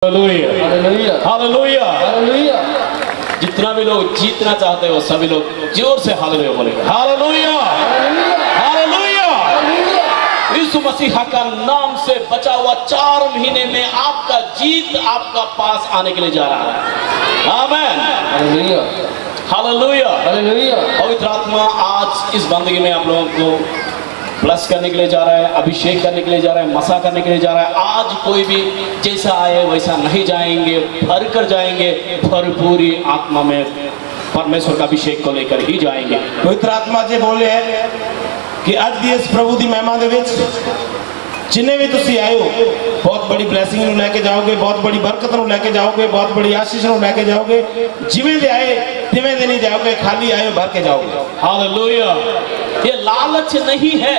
Hallelujah hallelujah hallelujah. Hallelujah. जितना भी लोग जीतना चाहते हो सभी लोग जोर से हालेलुया बोलेंगे। Hallelujah hallelujah. यीशु मसीह का नाम से बचा हुआ 4 महीने में आपका जीत आपका पास आने के लिए जा रहा है। आमीन हालेलुया हालेलुया हालेलुया। पवित्र आत्मा आज इस बंदगी में आप लोगों को प्लस करने के लिए जा रहा है, अभिषेक करने के लिए जा रहा है, मसा करने के लिए जा रहा है। आज कोई भी जैसा आए वैसा नहीं जाएंगे, भर कर जाएंगे, भरपूरी आत्मा में परमेश्वर का अभिषेक को लेकर ही जाएंगे। पवित्र आत्मा जी बोले है कि अज दी इस प्रभु की महिमा दे विच जिन्हें भी तुसी आए हो बहुत बड़ी ब्लैसिंग नूं लेके जाओगे, बहुत बड़ी बरकत नूं लेके जाओगे, बहुत बड़ी आशीष नूं लेके जाओगे। जिवें दे आए तिवें दे नहीं जाओगे, खाली आए भर के जाओगे। हालेलुया। ये लालच नहीं है,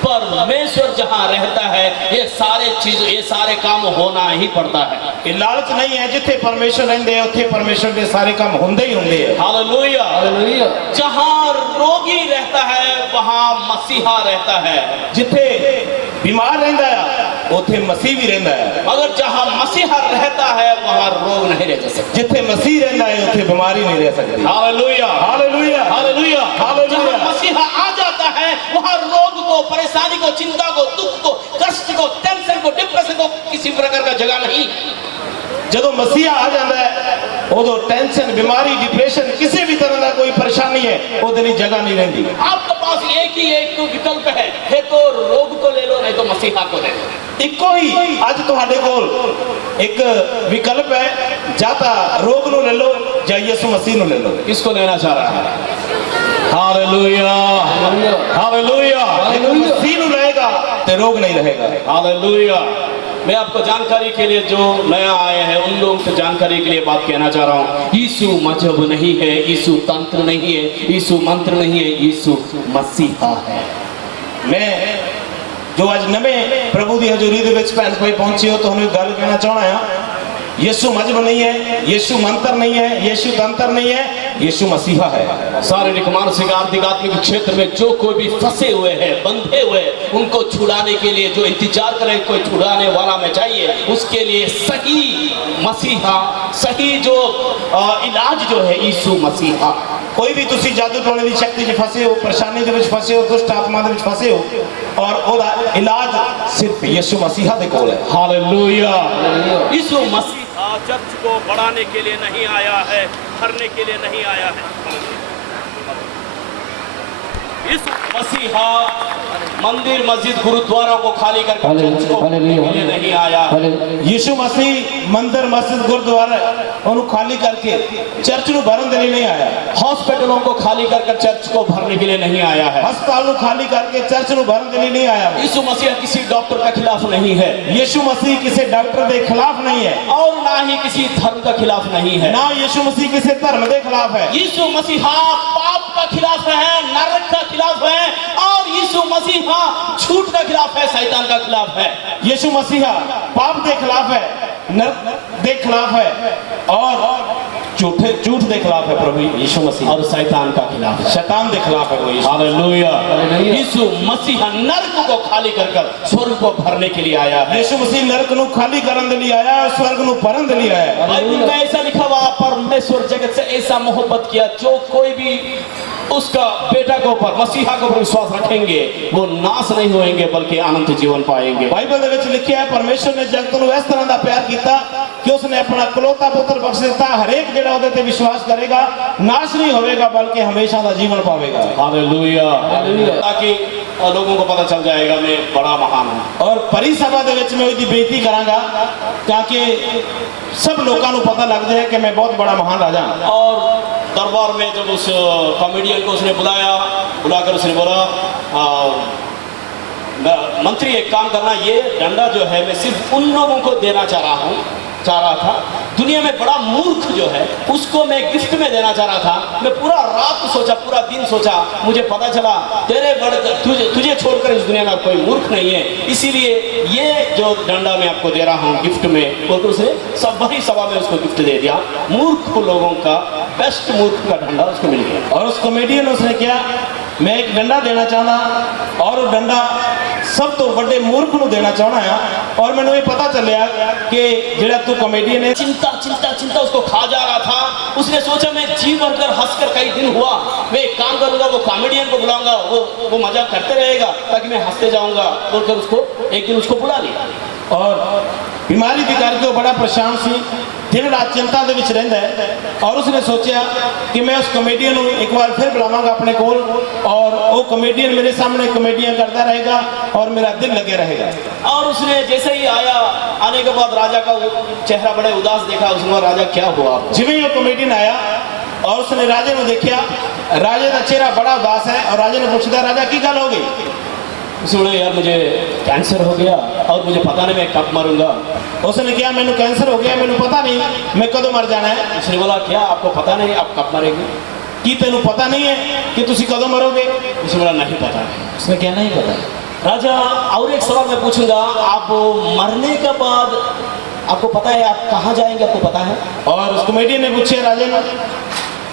परमेश्वर जहां रहता है ये सारे चीज ये सारे काम होना ही पड़ता है। ये लालच नहीं है, जिथे परमेश्वर रहंदे है उत्थे परमेश्वर के सारे काम होंदे ही होंदे है। Hallelujah hallelujah. जहां रोगी रहता है वहां मसीहा रहता है, जिथे बीमार रहंदा है उथे मसीह भी रहंदा है। मगर जहां मसीहा रहता है वहां रोग नहीं रह जा सकता। जिथे मसीह रहंदा है उथे बीमारी नहीं रह सकती। Hallelujah hallelujah hallelujah hallelujah. जहां मसीहा आ जाता है वहां रोग को, परेशानी को, चिंता को, दुख को, कष्ट को, टेंशन को, डिप्रेशन को किसी प्रकार का जगह नहीं। जदों मसीहा आ जाता है उदों टेंशन, बीमारी, डिप्रेशन किसी भी तरह का कोई परेशानी है उहदे लिए जगह नहीं रहती। आपके पास एक विकल्प है तो रोग को ले लो, नहीं तो मसीहा को ले लो। इको ही अज तुहाडे कोल एक विकल्प है, जाता रोग नूं ले लो या यीशु मसीह नूं ले लो। किसको लेना चाह रहा है? हालेलुया हालेलुया मसीह नूं रहेगा तो रोग नहीं रहेगा। हालेलुया। मैं आपको जानकारी के लिए जो नया आए हैं उन लोगों को जानकारी के लिए बात कहना चाह रहा हूँ। यीशु मजहब नहीं है, यीशु तंत्र नहीं है, यीशु मंत्र नहीं है, यीशु मसीहा है। मैं जो अज नवे प्रभु की हजूरी दे विच भैन भाई पहुंचे हो तो एक गल कहना चाहना है। यीशु मजहब नहीं है, यीशु मंत्र नहीं है, यीशु तंत्र नहीं है, यीशु मसीहा है। शारीरिक, मानसिक, आर्थिक, आत्मिक क्षेत्र में जो कोई भी फंसे हुए हैं, बंधे हुए, उनको छुड़ाने के लिए जो इंतजार करे कोई छुड़ाने वाला में चाहिए, उसके लिए सही मसीहा, सही जो इलाज जो है यीशु मसीहा। कोई भी तुसी जादू टोने की शक्ति च फसे हो, परेशानी के विच फसे हो, दुष्ट आत्मा के विच फसे हो और ओदा इलाज सिर्फ यीशु मसीहा दे कोल है। हालेलुया। यीशु मसीहा चर्च को बढ़ाने के लिए नहीं आया है, भरने के लिए नहीं आया है। यीशु मसीहा मंदिर, मस्जिद, गुरुद्वारा को खाली करके चर्च को भरने के लिए नहीं आया। यीशु मसीह मंदिर, मस्जिद, गुरुद्वारा उन्हें खाली करके चर्च ਨੂੰ भरन के लिए नहीं आया। हॉस्पिटलों को खाली करके चर्च को भरने के लिए नहीं आया है। अस्पताल ਨੂੰ खाली करके चर्च ਨੂੰ भरन के लिए नहीं आया। यीशु मसीह किसी डॉक्टर के खिलाफ नहीं है, यीशु मसीह किसी डॉक्टर के खिलाफ नहीं है और ना ही किसी धर्म के खिलाफ नहीं है। ना यीशु मसीह किसी धर्म के खिलाफ है। यीशु मसीहा पाप का खिलाफ है, नरक का खिलाफ है, और यीशु मसीहा झूठ का खिलाफ है, शैतान का खिलाफ है। यीशु मसीहा पाप के खिलाफ है, नरक के खिलाफ है और झूठ के खिलाफ है प्रभु यीशु मसीह, और शैतान का खिलाफ है, शैतान के खिलाफ है वो यीशु। हालेलुया। यीशु मसीह नरक को खाली कर स्वर्ग को भरने के लिए आया है। यीशु मसीह नरक ਨੂੰ खाली करने के लिए आया और स्वर्ग ਨੂੰ भरन के लिए आया। बाइबल में ऐसा लिखा हुआ, परमेश्वर जगत से ऐसा मोहब्बत किया जो कोई भी उसका बेटा के ऊपर, मसीहा के ऊपर विश्वास रखेंगे वो नाश नहीं होएंगे बल्कि अनंत जीवन पाएंगे। बाइबल दे विच लिखिया है परमेश्वर ने जगत ਨੂੰ इस तरह का प्यार किया कि उसने अपना इकलौता पुत्र बख्श दिता, हरेक जेड़ा ਉਹਦੇ ਤੇ विश्वास करेगा नाश नहीं होएगा बल्कि हमेशा का जीवन पावेगा। हालेलुया। ताकि लोगों को पता चल जाएगा मैं बड़ा महान हूं। और परी सभा दे विच मैं उसकी बेनती करांगा ताकि सब लोगों को पता लग जाए कि मैं बहुत बड़ा महान राजा हूं। और दरबार में जब उस कॉमेडियन को उसने बुलाकर उसने बोला, मंत्री एक काम करना, ये डंडा जो है मैं सिर्फ उन लोगों को देना चाह रहा था, दुनिया में बड़ा मूर्ख जो है उसको मैं गिफ्ट में देना चाह रहा था। मैं पूरा रात सोचा, पूरा दिन सोचा, मुझे पता चला तुझे छोड़कर इस दुनिया में कोई मूर्ख नहीं है, इसीलिए ये जो डंडा मैं आपको दे रहा हूँ गिफ्ट में, वो तो उसने सब बड़ी सभा में उसको गिफ्ट दे दिया। मूर्ख लोगों का बेस्ट मूर्ख का डंडा उसको मिल गया। और उस कॉमेडियन उसने क्या मैं एक डंडा देना चाहना और वो डंडा सब तो बड़े मूर्ख ਨੂੰ देना चाहना है और मैंने ये पता चलिया कि जेड़ा तू कॉमेडियन है चिंता चिंता चिंता उसको खा जा रहा था। उसने सोचा मैं जी भरकर हंसकर कई दिन हुआ, मैं एक काम करूंगा, वो कॉमेडियन को बुलाऊंगा, वो मजाक करते रहेगा ताकि मैं हंसते जाऊंगा, बोलकर उसको एक दिन उसको बुला लिया। और बीमारी के करके वो बड़ा परेशान सी, दिन रात चिंता दे विच रहिंदा है और उसने सोचा कि मैं उस कॉमेडियन को एक बार फिर बुलावांगा अपने कोल और वो कॉमेडियन मेरे सामने कॉमेडियन करता रहेगा और मेरा दिल लगे रहेगा। और उसने जैसे ही आया, आने के बाद राजा का चेहरा बड़े उदास देखा। उसने राजा क्या हुआ? जिवें ही वो कॉमेडियन आया और उसने राजे को देखा, राजे का चेहरा बड़ा उदास है और राजे ने पूछा राजा की गल हो गई? उसने बोला यार मुझे कैंसर हो गया और मुझे पता नहीं मैं कब मरूंगा। उसने कहा मैंने कैंसर हो गया, मैंने पता नहीं मैं कदों मर जाना है। उसने बोला क्या आपको पता नहीं आप कब मरेंगे? कि तेनू पता नहीं है कि तुसी कदों मरोगे? उसने बोला नहीं पता है। उसने क्या नहीं पता? राजा और एक सवाल मैं पूछूंगा, आप मरने के बाद आपको पता है आप कहाँ जाएंगे, आपको पता है? और उस कॉमेडियन ने पूछे राजे ने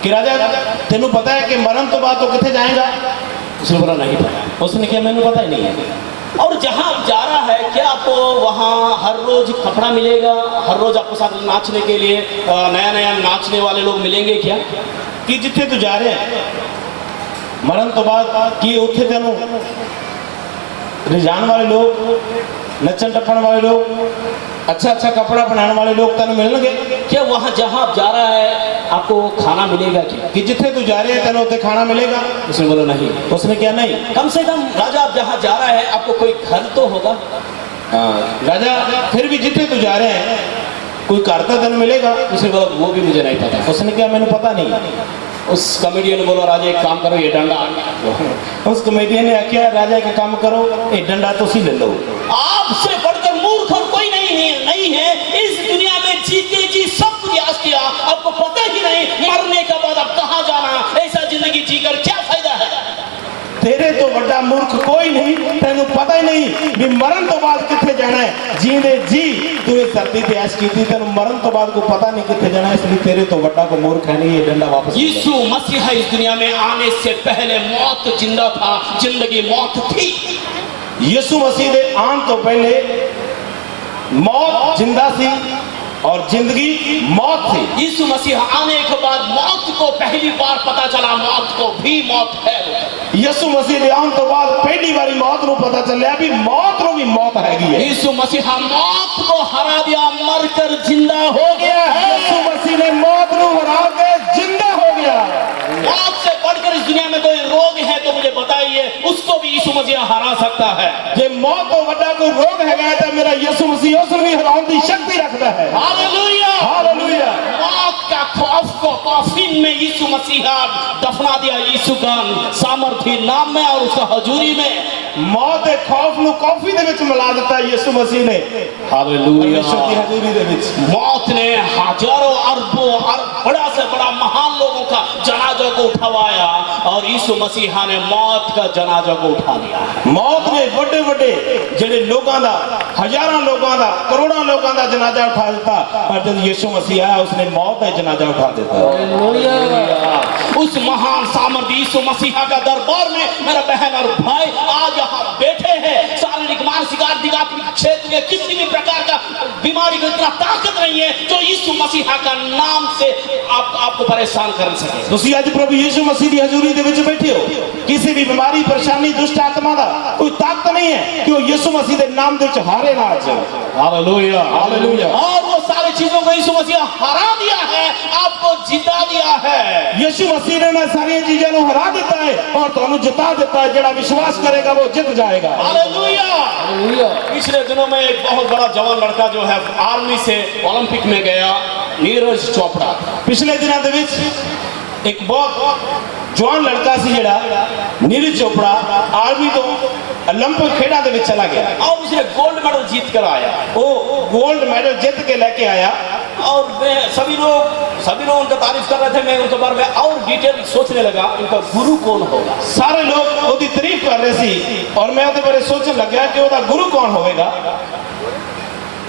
कि राजा तेनू पता है कि मरण तो बाद तो किथे जाएगा? उसने बोला नहीं पता। उसने क्या मैंने पता ही नहीं है। और जहाँ आप जा रहा है क्या आपको वहाँ हर रोज कपड़ा मिलेगा, हर रोज आपको साथ नाचने के लिए नया नया नाचने वाले लोग मिलेंगे क्या? कि जिथे तू जा रहे हैं मरण तो बाद कि उत्थे तेनू रिजान वाले लोग, नचन टप्पण वाले लोग, अच्छा अच्छा कपड़ा बनाने वाले लोग तेन मिलणगे? क्या वहाँ जहाँ आप जा रहा है आपको खाना मिलेगा क्या? कि जिथे तू जा रहे हैं तेन उत्थे खाना मिलेगा? उसने बोला नहीं। उसने क्या नहीं? कम से कम राजा आप जहाँ जा रहा है आपको कोई घर तो होगा? राजा फिर भी जिथे तू जा रहे हैं कोई घर तो तेन मिलेगा? उसने बोला वो भी मुझे नहीं पता। उसने क्या मैंने पता नहीं। उस कॉमेडियन ने बोला राजा एक काम करो, ये डंडा। उस कॉमेडियन ने आख्या राजा का काम करो, ये डंडा तुसी ले लो। आपसे बढ़कर मूर्ख और कोई नहीं है इस दुनिया में। जीते जी सब कुछ याद किया, आपको पता ही नहीं मरने के बाद आप कहाँ जाना। ऐसा जिंदगी जीकर क्या फायदा है? तेरे तो बड़ा मूर्ख कोई नहीं, तेन पता ही नहीं भी मरण तो बाद किथे जाना है। जींदे जी तू इस धरती पे ऐश की थी, तेन मरण तो बाद को पता नहीं किथे जाना है, इसलिए तेरे तो बड़ा को मूर्ख है नहीं। ये डंडा वापस। यीशु मसीह इस दुनिया में आने से पहले मौत जिंदा था, जिंदगी मौत थी। यीशु मसीह दे आन तो पहले मौत जिंदा थी और जिंदगी मौत थी। यीशु मसीह आने के बाद मौत को पहली बार पता चला, मौत को भी मौत है। यीशु मसीह दे आन तो बाद पहली बारी मौत नु पता चलिया भी मौत नु भी मौत हैगी है। यीशु मसीह मौत को हरा दिया, मरकर जिंदा हो गया है। यीशु मसीह ने मौत नु हरा के जिंदा हो गया। मौत से बढ़कर इस दुनिया में कोई रोग है तो मुझे बताइए, उसको भी यीशु मसीह हरा सकता है। जे मौत तो बड़ा कोई रोग हैगा तो मेरा यीशु मसीह उस भी हराने की शक्ति रखता है। Hallelujah hallelujah. मौत का खौफ को कॉफिन में यीशु मसीह दफना दिया, यीशु का सामर्थी नाम में और उसका हजूरी में। मौत के खौफ नु कॉफी दे विच मिला दिता यीशु मसीह ने। हालेलुया। परमेश्वर की हजूरी दे विच मौत ने हजारों अरबों बड़ा से बड़ा महान लोगों का जनाजा को उठवाया और यीशु मसीह ने मौत का जनाजा को उठा लिया। मौत ने बड़े बड़े जेडे लोगों का, हजारों लोगों का, करोड़ों लोगों का जनाजा उठा दिता, और जब यीशु मसीह आया उसने मौत का जनाजा उठा दिता। उस महान सामर्थ्य यीशु मसीह का दरबार में मेरा बहन और भाई आज यहाँ बैठे हैं। शारीरिक, मानसिक, आर्थिक, आत्मिक क्षेत्र में किसी भी प्रकार का बीमारी को इतना ताकत नहीं है जो यीशु मसीह का नाम से आपको परेशान कर सके। तुसी आज प्रभु यीशु मसीह की हजूरी दे विच बैठे हो, किसी भी बीमारी, परेशानी, दुष्ट आत्मा का कोई ताकत नहीं है कि वो यीशु मसीह के नाम दे विच हारे ना आज। Hallelujah hallelujah. और वो सारी चीजों को यीशु मसीह हरा दिया है, आपको जिता दिया है। यीशु मसीह ने ना सारी चीजों को हरा देता है और तुहानू जिता देता है। जेड़ा विश्वास करेगा वो जीत जाएगा। हालेलुया। पिछले दिनों में एक बहुत बड़ा जवान लड़का जो है आर्मी से ओलंपिक में गया, नीरज चोपड़ा। पिछले दिनों दे विच एक बहुत जवान लड़का सी जेड़ा नीरज चोपड़ा आर्मी तो ओलंपिक खेड़ा दे विच चला गया और उसने गोल्ड मेडल जीत कर आया। वो गोल्ड मेडल जीत के लेके आया और सभी लोग उनका तारीफ कर रहे थे। मैं उनके बारे में और डिटेल सोचने लगा, उनका गुरु कौन होगा। सारे लोग उसकी तारीफ कर रहे सी और मैं उसके बारे सोचने लगा कि उसका गुरु कौन होगा।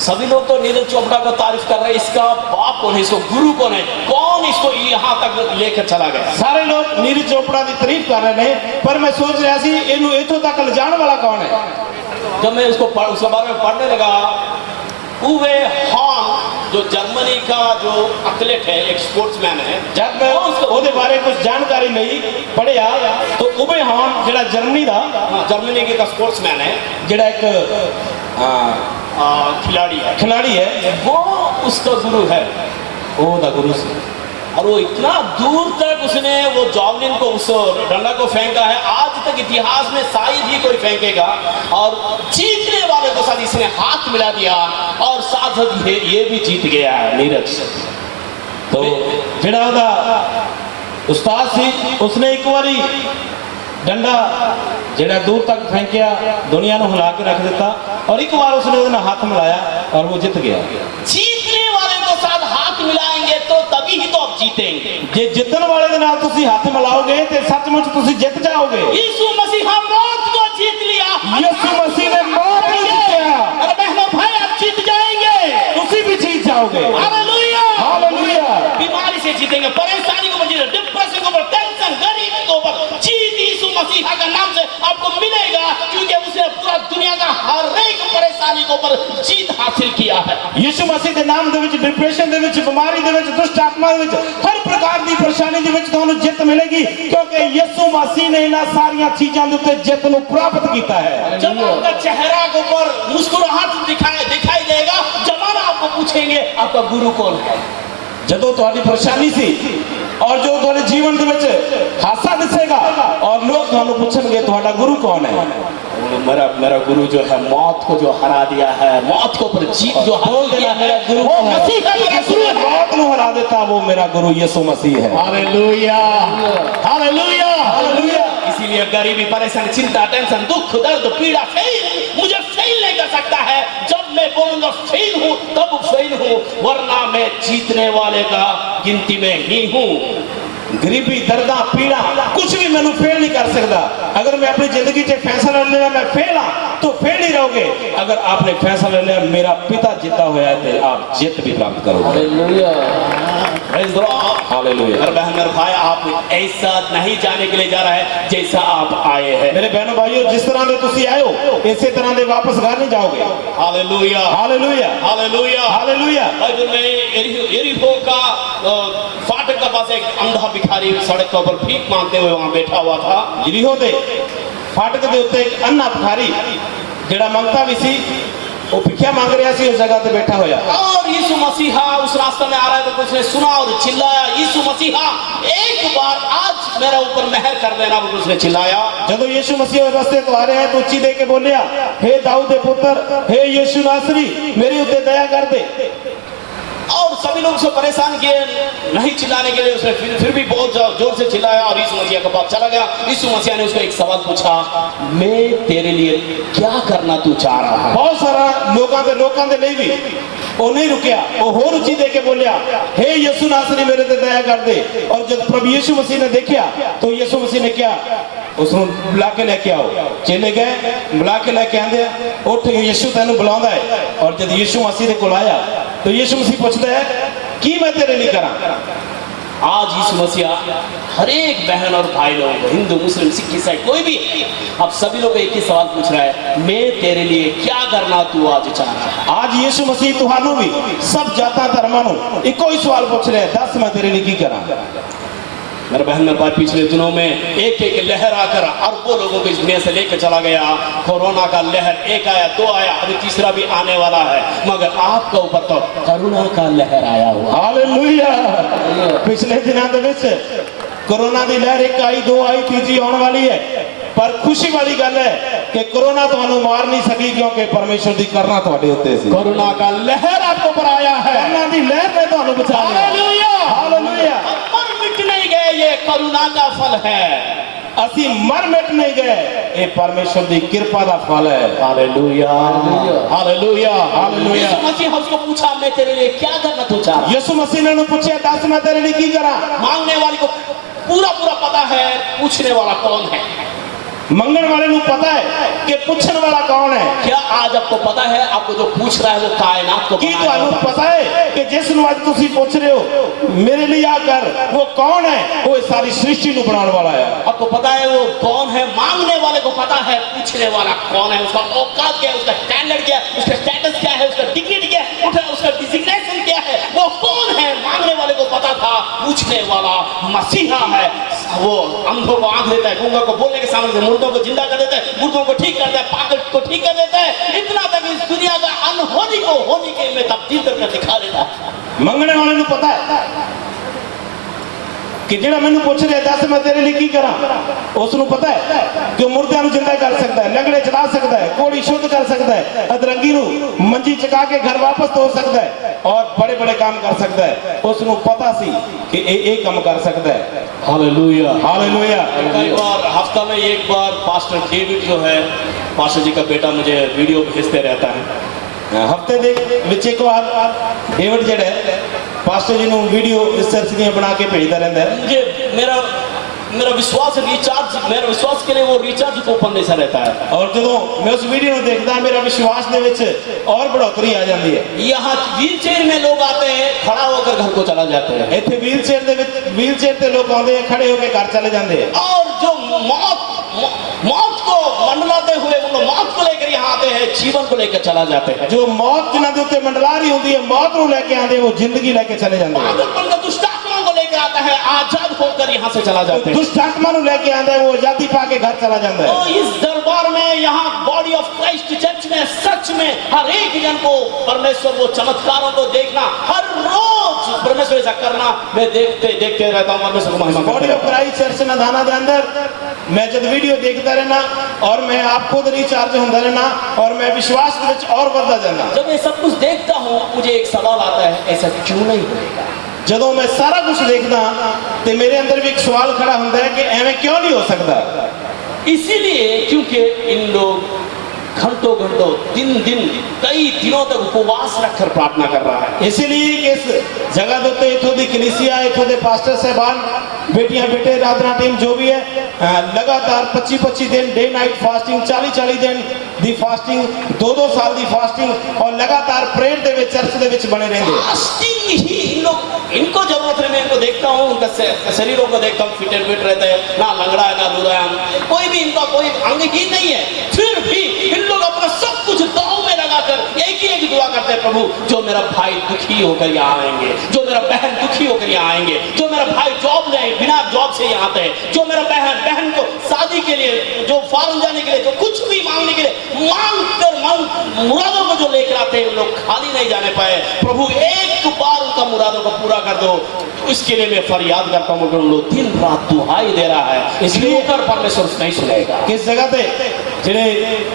सभी लोग तो नीरज चोपड़ा का तारीफ कर रहे हैं, इसका बाप कौन है, इसको गुरु कौन है, कौन इसको यहाँ तक लेकर चला गया। ਸਾਰੇ ਲੋਕ ਨੀਰਜ ਚੋਪੜਾ ਦੀ ਤਾਰੀਫ ਕਰ ਰਹੇ ਨੇ, ਪਰ मैं सोच रहा ਸੀ ਇਹਨੂੰ ਇੱਥੋਂ ਤੱਕ ਲਿਜਾਣ ਵਾਲਾ ਕੌਣ है। जब मैं उसके बारे में पढ़ने लगा, उवे हॉन जो जर्मनी का जो एथलीट है, एक स्पोर्ट्समैन है, जब मैं ਉਹਦੇ ਬਾਰੇ कुछ जानकारी ਲਈ पढ़िया तो उबे हॉन ਜਿਹੜਾ ਜਰਮਨੀ ਦਾ जर्मनी का स्पोर्ट्समैन है, ਜਿਹੜਾ ਇੱਕ खिलाड़ी है, वो उसका गुरु है, ਉਹਦਾ ਗੁਰੂ ਸੀ। और वो इतना दूर तक उसने वो जॉवलिन को, उस डंडा को फेंका है, आज तक इतिहास में शायद ही कोई फेंकेगा। और जीतने वाले के साथ इसने हाथ मिला दिया और साथ ये भी जीत गया है नीरज। तो ਜਿਹੜਾ ਉਹਦਾ ਉਸਤਾਦ ਸੀ उसने एक बारी डंडा ਜਿਹੜਾ दूर तक फेंकिया, दुनिया ਨੂੰ ਹਿਲਾ ਕੇ ਰੱਖ ਦਿੱਤਾ, और एक बार उसने ਉਹਦੇ ਨਾਲ हाथ मिलाया और वो जीत गया। जीतने वाले के साथ हाथ मिलाएंगे तो तभी ही तो आप जीतेंगे। ਜੇ ਜਿੱਤਣ ਵਾਲੇ ਦੇ ਨਾਲ ਤੁਸੀਂ ਹੱਥ ਮਿਲਾਓਗੇ ਤੇ ਸੱਚਮੁੱਚ ਤੁਸੀਂ ਜਿੱਤ ਜਾਓਗੇ। यीशु मसीह मौत को जीत लिया, यीशु मसीह ने मौत को जीता। अरे बहनों भाई, आप जीत जाएंगे, ਤੁਸੀਂ भी जीत जाओगे। Hallelujah, hallelujah. बीमारी से जीतेंगे, परेशानी को जीतेंगे, डिप्रेशन के ऊपर, टेंशन, गरीबी के ऊपर जीत यीशु मसीह का नाम से आपको मिलेगा, क्योंकि उसने पूरा दुनिया का हर एक परेशानी के ऊपर जीत हासिल किया है। यीशु मसीह ਦੇ ਨਾਮ ਦੇ ਵਿੱਚ ਡਿਪਰੈਸ਼ਨ ਦੇ ਵਿੱਚ, ਬਿਮਾਰੀ ਦੇ ਵਿੱਚ, ਦੁਸ਼ਟ ਆਤਮਾ ਦੇ ਵਿੱਚ, ਹਰ ਪ੍ਰਕਾਰ ਦੀ ਪਰੇਸ਼ਾਨੀ ਦੇ ਵਿੱਚ ਤੁਹਾਨੂੰ ਜਿੱਤ ਮਿਲੇਗੀ, ਕਿਉਂਕਿ ਯਿਸੂ ਮਸੀਹ ਨੇ ਇਹਨਾਂ ਸਾਰੀਆਂ ਚੀਜ਼ਾਂ ਦੇ ਉੱਤੇ ਜਿੱਤ ਨੂੰ ਪ੍ਰਾਪਤ ਕੀਤਾ ਹੈ। जब आपका चेहरा के ऊपर मुस्कुराहट दिखाई देगा, जमाना आपको पूछेंगे आपका गुरु कौन है। ਜਦੋਂ ਤੁਹਾਡੀ ਪਰੇਸ਼ਾਨੀ ਸੀ और जो ਤੁਹਾਡੇ ਜੀਵਨ ਦੇ ਵਿੱਚ ਹਾਸਾ ਦਿਸੇਗਾ और लोग ਤੁਹਾਨੂੰ ਪੁੱਛਣਗੇ ਤੁਹਾਡਾ ਗੁਰੂ ਕੌਣ ਹੈ। मेरा गुरु जो है मौत को जो हरा दिया है, मौत के ऊपर जीत जो हासिल किया है, वो मसीह का मेरा गुरु है। मौत को हरा देता वो मेरा गुरु यीशु मसीह है। Hallelujah, hallelujah, hallelujah. इसीलिए गरीबी, परेशानी, चिंता, टेंशन, दुख, दर्द, पीड़ा, मुझे फेल नहीं कर सकता है। जब मैं बोलूंगा फेल हूं तब फेल हूं, वरना मैं जीतने वाले का गिनती में ही हूं। गरीबी, दर्दा, पीड़ा कुछ भी मैंने फेल नहीं कर सकता। अगर मैं अपनी जिंदगी से फैसला ले लिया मैं फेल हाँ तो फेल ही रहोगे। अगर आपने फैसला ले लिया मेरा पिता जीता हुआ है तो आप जीत भी प्राप्त करोगे। Hallelujah, hallelujah. और बहन और भाई, आप ऐसा नहीं जाने के लिए जा रहा है जैसा आप आए हैं। मेरे बहनों भाइयों, जिस तरह से तुसी आए हो इसी तरह से वापस घर नहीं जाओगे। Hallelujah, hallelujah, hallelujah, hallelujah. Bible में यरीहो का फाटक के पास एक अंधा भिखारी सड़क के ऊपर भीख मांगते हुए वहां बैठा हुआ था। यरीहो दे फाटक के उत्ते एक अन्ना भिखारी जेड़ा मंगता भी सी, वो भिक्षा मांग रहा सी, उस जगह पे बैठा होया। और यीशु मसीहा उस रास्ते में आ रहा है तो उसने सुना और चिल्लाया, यीशु मसीहा एक बार आज मेरे ऊपर मेहर कर देना, वो उसने चिल्लाया। जब यीशु मसीह रास्ते तो आ रहे हैं तो उच्ची दे के बोलिया, हे दाऊद दे पुत्र, हे यीशु नासरी, मेरे ऊपर दया कर दे। और सभी लोग उसको परेशान किए, नहीं चिल्लाने के लिए उसने फिर भी बहुत जोर से चिल्लाया और यीशु मसीह के पास चला गया। यीशु मसीह ने उसको एक सवाल पूछा, मैं तेरे लिए क्या करना तू चाह रहा है। बहुत सारा लोगों के लिए भी वो नहीं रुकिया, वो होर उच्ची दे के बोलिया, हे यीशु नासरी मेरे ते दया कर दे। और जब प्रभु यीशु मसीह ने देखा तो यीशु मसीह ने क्या, उसको बुला के लेके आओ। चले गए, बुला के लेके आंदे, उठ यीशु तेन बुलांदा है। और जब यीशु मसीह को आया तो यीशु मसीह पूछता है कि मैं तेरे लिए करा। आज यीशु मसीह हर एक बहन और भाई लोग, हिंदू, मुस्लिम, सिख, ईसाई, कोई भी, अब सभी लोग एक ही सवाल पूछ रहा है, मैं तेरे लिए क्या करना तू आज चाह रहा है। आज यीशु मसीह तुहानू भी सब जाता धर्मां नू इको ही सवाल पूछ रहे हैं, दस मैं तेरे लिए की करा। मेरे बहन और भाई, पिछले दिनों में एक एक लहर आकर अरबों लोगों को इस दुनिया से लेकर चला गया। कोरोना का लहर एक आया, दो आया, अभी तीसरा भी आने वाला है, मगर आपके ऊपर तो करुणा का लहर आया हुआ। हालेलुया। पिछले दिनों के विच कोरोना की लहर एक आई, दो आई, तीसरी आने वाली है। पर खुशी वाली गल है कि कोरोना तुहानू मार नहीं सकी, क्योंकि परमेश्वर की करुणा तुहाडे उत्ते सी। कोरोना का लहर आपके ऊपर आया है, करुणा की लहर ने तुहानू बचा लिया। Hallelujah, hallelujah. मर मिट नहीं गए, ये करुणा का फल है। असी मर मिट नहीं गए, ये परमेश्वर की कृपा का फल है। Hallelujah, hallelujah, hallelujah. यीशु मसीह उसको पूछा, मैं तेरे लिए क्या करना तू चाह रहा है। यीशु मसीह ने पूछा, दस मैं तेरे लिए की करा। मांगने वाले को पूरा पूरा पता है, पूछने वाला कौन है। ਮੰਗਣ ਵਾਲੇ ਨੂੰ ਪਤਾ ਹੈ ਕਿ ਪੁੱਛਣ ਵਾਲਾ ਕੌਣ ਹੈ। क्या आज आपको पता है आपको जो पूछ रहा है वो कायनात को ਕੀ बनाने ਤੁਹਾਨੂੰ वाला है? ਪਤਾ ਹੈ ਕਿ ਜਿਸ ਨੂੰ ਅੱਜ ਤੁਸੀਂ ਪੁੱਛ ਰਹੇ ਹੋ ਮੇਰੇ ਲਈ ਆ ਕਰ, ਉਹ ਕੌਣ ਹੈ? ਉਹ ਇਸ ਸਾਰੀ ਸ੍ਰਿਸ਼ਟੀ ਨੂੰ ਬਣਾਉਣ ਵਾਲਾ ਹੈ। आपको पता है वो कौन है? मांगने वाले को पता है पूछने वाला कौन है, उसका औकात क्या है, उसका स्टैंडर्ड क्या है, उसका स्टेटस क्या है, उसका डिग्निटी क्या है, उसका डिजिग्नेशन क्या है, वो कौन है? मांगने वाले को पता था, पूछने वाला मसीहा है। वो अंधों को आंख देता है, गूंगा को बोलने के सामने से, मुर्दों को जिंदा कर देता है, मुर्दों को ठीक करता है, पागल को ठीक कर देता है, इतना तक इस दुनिया का अनहोनी को होनी के में तब्दील करके दिखा देता है। ਮੰਗਣ ਵਾਲੇ ਨੂੰ ਪਤਾ ਹੈ ਕਿ ਜਿਹੜਾ ਮੈਨੂੰ ਪੁੱਛ ਰਿਹਾ ਦੱਸ ਮੈਂ ਤੇਰੇ ਲਈ ਕੀ ਕਰਾਂ, ਉਸ ਨੂੰ ਪਤਾ ਹੈ ਕਿ ਉਹ ਮੁਰਦਿਆਂ ਨੂੰ ਜਿੰਦਾ ਕਰ ਸਕਦਾ ਹੈ, ਲੰਗੜੇ ਚਲਾ ਸਕਦਾ ਹੈ, ਕੋੜੀ ਸ਼ੁੱਧ ਕਰ ਸਕਦਾ ਹੈ, ਅਧਰੰਗੀ ਨੂੰ ਮੰਜੀ ਚਕਾ ਕੇ ਘਰ ਵਾਪਸ ਤੋਰ ਸਕਦਾ ਹੈ ਔਰ ਬੜੇ ਬੜੇ ਕੰਮ ਕਰ ਸਕਦਾ ਹੈ। ਉਸ ਨੂੰ ਪਤਾ ਸੀ ਕਿ ਇਹ ਕੰਮ ਕਰ ਸਕਦਾ ਹੈ। हालेलुया। हालेलुया। कई बार हफ्ता में एक बार पास्टर डेविड जो है, पास्टर जी का बेटा, मुझे वीडियो भेजते रहता है। ਹਫਤੇ ਦੇ ਵਿੱਚ ਇੱਕ ਵਾਰ ਡੇਵਿਡ ਜਿਹੜਾ ਹੈ ਪਾਸਟਰ ਜੀ ਨੂੰ ਵੀਡੀਓ ਰਿਸਰਚ ਦੀਆਂ ਬਣਾ ਕੇ ਭੇਜਦਾ ਰਹਿੰਦਾ ਹੈ। मुझे मेरा विश्वास रिचार्ज, मेरा विश्वास के लिए वो रिचार्ज कूपन जैसा रहता है। ਔਰ ਜਦੋਂ ਮੈਂ ਉਸ ਵੀਡੀਓ ਨੂੰ ਦੇਖਦਾ ਮੇਰਾ ਵਿਸ਼ਵਾਸ ਦੇ ਵਿੱਚ ਔਰ ਬੜੋਤਰੀ ਆ ਜਾਂਦੀ ਹੈ। यहाँ व्हील चेयर में लोग आते हैं, खड़ा होकर घर को चला जाते हैं। ਇੱਥੇ ਵੀਲ ਚੇਅਰ ਤੇ ਲੋਕ ਆਉਂਦੇ ਆ, ਖੜੇ ਹੋ ਕੇ ਘਰ ਚਲੇ ਜਾਂਦੇ ਆ। और जो मौत को मंडलाते हुए वो लोग मौत को लेकर यहाँ आते हैं, जीवन को लेकर चला जाते हैं। ਜੋ ਮੌਤ ਜਿਨ੍ਹਾਂ ਦੇ ਉੱਤੇ ਮੰਡਲਾ ਰਹੀ ਹੁੰਦੀ ਹੈ, ਮੌਤ ਨੂੰ ਲੈ ਕੇ ਆਉਂਦੇ, ਉਹ ਜ਼ਿੰਦਗੀ ਲੈ ਕੇ ਚਲੇ ਜਾਂਦੇ ਆ। पागलपन का दुष्ट आत्माओं को लेकर आता है, आजाद होकर यहाँ से चला जाते हैं। ਦੁਸ਼ਟ ਆਤਮਾ ਨੂੰ ਲੈ ਕੇ ਆਉਂਦਾ ਹੈ, ਉਹ ਆਜ਼ਾਦੀ ਪਾ ਕੇ ਘਰ ਚਲਾ ਜਾਂਦਾ तो है। इस दरबार में, यहाँ बॉडी ऑफ क्राइस्ट चर्च में सच में हर एक जन को परमेश्वर वो चमत्कारों को देखना, हर रोज परमेश्वर ऐसा करना, मैं देखते रहता हूँ। परमेश्वर को महिमा बॉडी ऑफ क्राइस्ट चर्च नदाना के अंदर मैं जब वीडियो देखता रहना और मैं आप खुद रिचार्ज होता रहना और मैं विश्वास के विच और बढ़ता जाना। जब ये सब कुछ देखता हूँ मुझे एक सवाल आता है, ऐसा क्यों नहीं होगा? ਜਦੋਂ मैं सारा कुछ देखदा ते मेरे अंदर भी एक सवाल खड़ा होता है कि एवं क्यों नहीं हो सकता। इसीलिए क्योंकि इन लोग घंटों घंटों दिन कई दिनों तक उपवास रखकर प्रार्थना कर रहा है। इसीलिए कि इस जगह के उत्ते इथों दी कलीसिया, इथों दे पास्टर साहबान, बेटियां बेटे, राधना टीम जो भी है, लगातार 25-25 दिन डे नाइट फास्टिंग, 40-40 दिन दी फास्टिंग, 2-2 साल दी फास्टिंग और लगातार प्रेयर दे विच चर्च दे विच बने रहंदे। फास्टिंग ही इनको जरूरत है। मैं इनको देखता हूँ, उनका शरीरों को देखता हूँ, फिट एंड फिट रहते हैं, ना लंगड़ा है ना लूला है, कोई भी इनका कोई अंगहीन नहीं है। फिर भी इन लोग अपना सब कुछ दांव में लगाकर एक ही एक दुआ करते हैं, प्रभु जो मेरा भाई दुखी होकर यहाँ आएंगे, जो मेरा बहन दुखी होकर यहाँ आएंगे, जो मेरा भाई जॉब ले बिना जॉब से यहाँ आते हैं, जो मेरा बहन को शादी के लिए, जो फॉरेन जाने के लिए, जो कुछ भी मांगने के लिए मुरादों को जो लेकर आते हैं, लोग खाली नहीं जाने पाए। प्रभु एक बार उनका मुरादों को पूरा कर दो। इसके लिए मैं फरियाद करता हूँ कि उन लोग दिन रात दुहाई दे रहा है, इसलिए परमेश्वर नहीं सुनेगा। किस जगह पे ਜਿਹੜੇ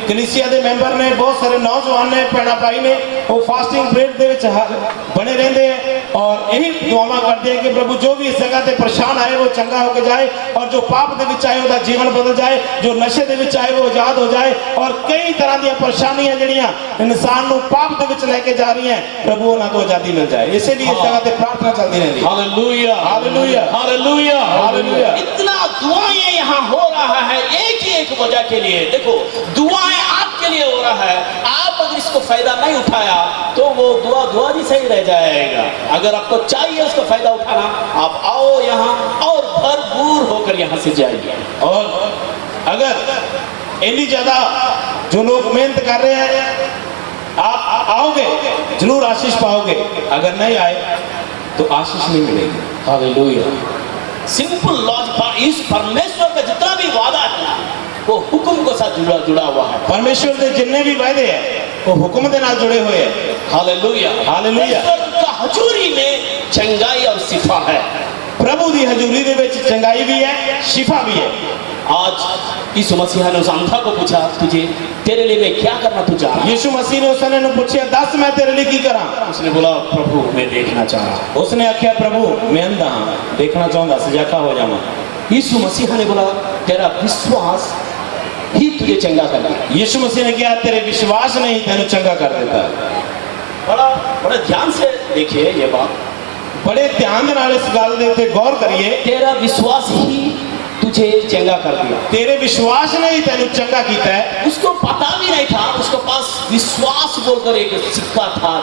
ਕਲੀਸਿया ਦੇ ਮੈਂਬਰ ਨੇ, ਬਹੁਤ ਸਾਰੇ ਨੌਜਵਾਨ ਨੇ, ਭੈਣਾਂ ਭਾਈ ਨੇ, ਉਹ ਫਾਸਟਿੰਗ प्रेयर ਦੇ ਵਿੱਚ बने रहते हैं और यही दुआवां करते हैं कि प्रभु जो भी इस जगह ते परेशान आए वो चंगा होकर जाए और जो पाप दे विच आए उसका जीवन बदल जाए, जो नशे दे विच आए वो आजाद हो जाए और कई तरह दी परेशानियां जड़ियां इंसान को पाप दे विच लेके जा रही हैं, प्रभु उन्हां को आजादी मिल जाए। इसलिए इस जगह ते प्रार्थना चलती रहती है। Hallelujah hallelujah hallelujah hallelujah. इतना दुआएं यहाँ हो रहा है एक ही एक वजह के लिए। देखो दुआएं आपके लिए हो रहा है, आप अगर इसको फायदा नहीं उठाया तो वो दुआ ही सही रह जाएगा। अगर आपको चाहिए उसका फायदा उठाना, आप आओ यहाँ और भरपूर होकर यहाँ से जाइए। और अगर इतनी ज्यादा जो लोग मेहनत कर रहे हैं, आप आओगे जरूर आशीष पाओगे, अगर नहीं आए तो आशीष नहीं मिलेगी। हालेलुया। सिंपल लॉजिक, इस परमेश्वर का जितना भी वादा है वो हुक्म के साथ जुड़ा हुआ है। परमेश्वर के जितने भी वादे हैं वो हुक्म के नाल जुड़े हुए हैं। Hallelujah hallelujah. परमेश्वर का हजूरी में चंगाई और शिफा है। प्रभु की हजूरी दे विच चंगाई भी है, शिफा भी है। आज यीशु मसीह ने उस अंधा को पूछा, तुझे तेरे लिए मैं क्या करना तू चाह? यीशु मसीह ने उसने पूछा, दस मैं तेरे लिए की करा? उसने बोला, प्रभु मैं देखना चाह रहा। उसने आख्या, प्रभु मैं अंधा हाँ, देखना चाहता, सजाका हो जावा। यीशु मसीह ने बोला, तेरा विश्वास ही तुझे चंगा कर देगा। यीशु मसीह ने कहा, तेरे विश्वास ने ही तेरे चंगा कर देता है। बड़ा ध्यान से देखिए ये बात, बड़े ध्यान दे नाल इस गल दे उत्ते गौर करिए। तेरा विश्वास ही तुझे चंगा कर दिया। तेरे विश्वास ने ही तेन चंगा किया है। उसको पता भी नहीं था, उसके पास विश्वास बोलकर एक सिक्का था।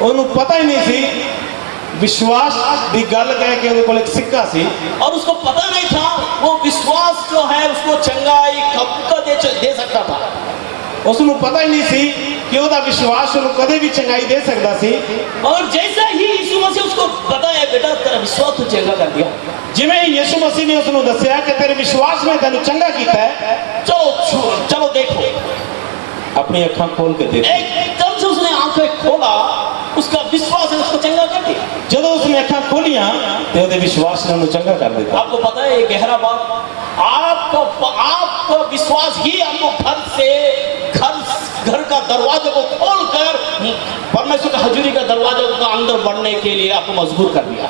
ਉਹਨੂੰ पता ही नहीं सी विश्वास की गल कह के ਉਹਦੇ ਕੋਲ एक सिक्का सी। और उसको पता नहीं था वो विश्वास जो है उसको चंगाई कब दे सकता था। उसਨੂੰ पता ही नहीं सी कि ਉਹਦਾ विश्वास ਉਹਨੂੰ कदे भी चंगाई दे सकता सी। और जैसे ही यीशु मसीह उसको बताया बेटा तेरा विश्वास तो चंगा कर दिया, जिवें ही यीशु मसीह ने उसਨੂੰ दस्या कि तेरे विश्वास ने तेन चंगा किया है, चलो देखो, अपनी अखां खोल के देख। एकदम से उसने आंखें खोला, उसका विश्वास है उसको चंगा कर दिया। ਜਦੋਂ उसने अखां खोलियां ते ਉਹਦੇ विश्वास ने ਉਹਨੂੰ चंगा कर दिया। आपको पता है ये गहरा बात, आपका विश्वास ही आपको घर का दरवाजे को खोलकर परमेश्वर का हजूरी का दरवाजा का अंदर बढ़ने के लिए आपको मजबूर कर दिया।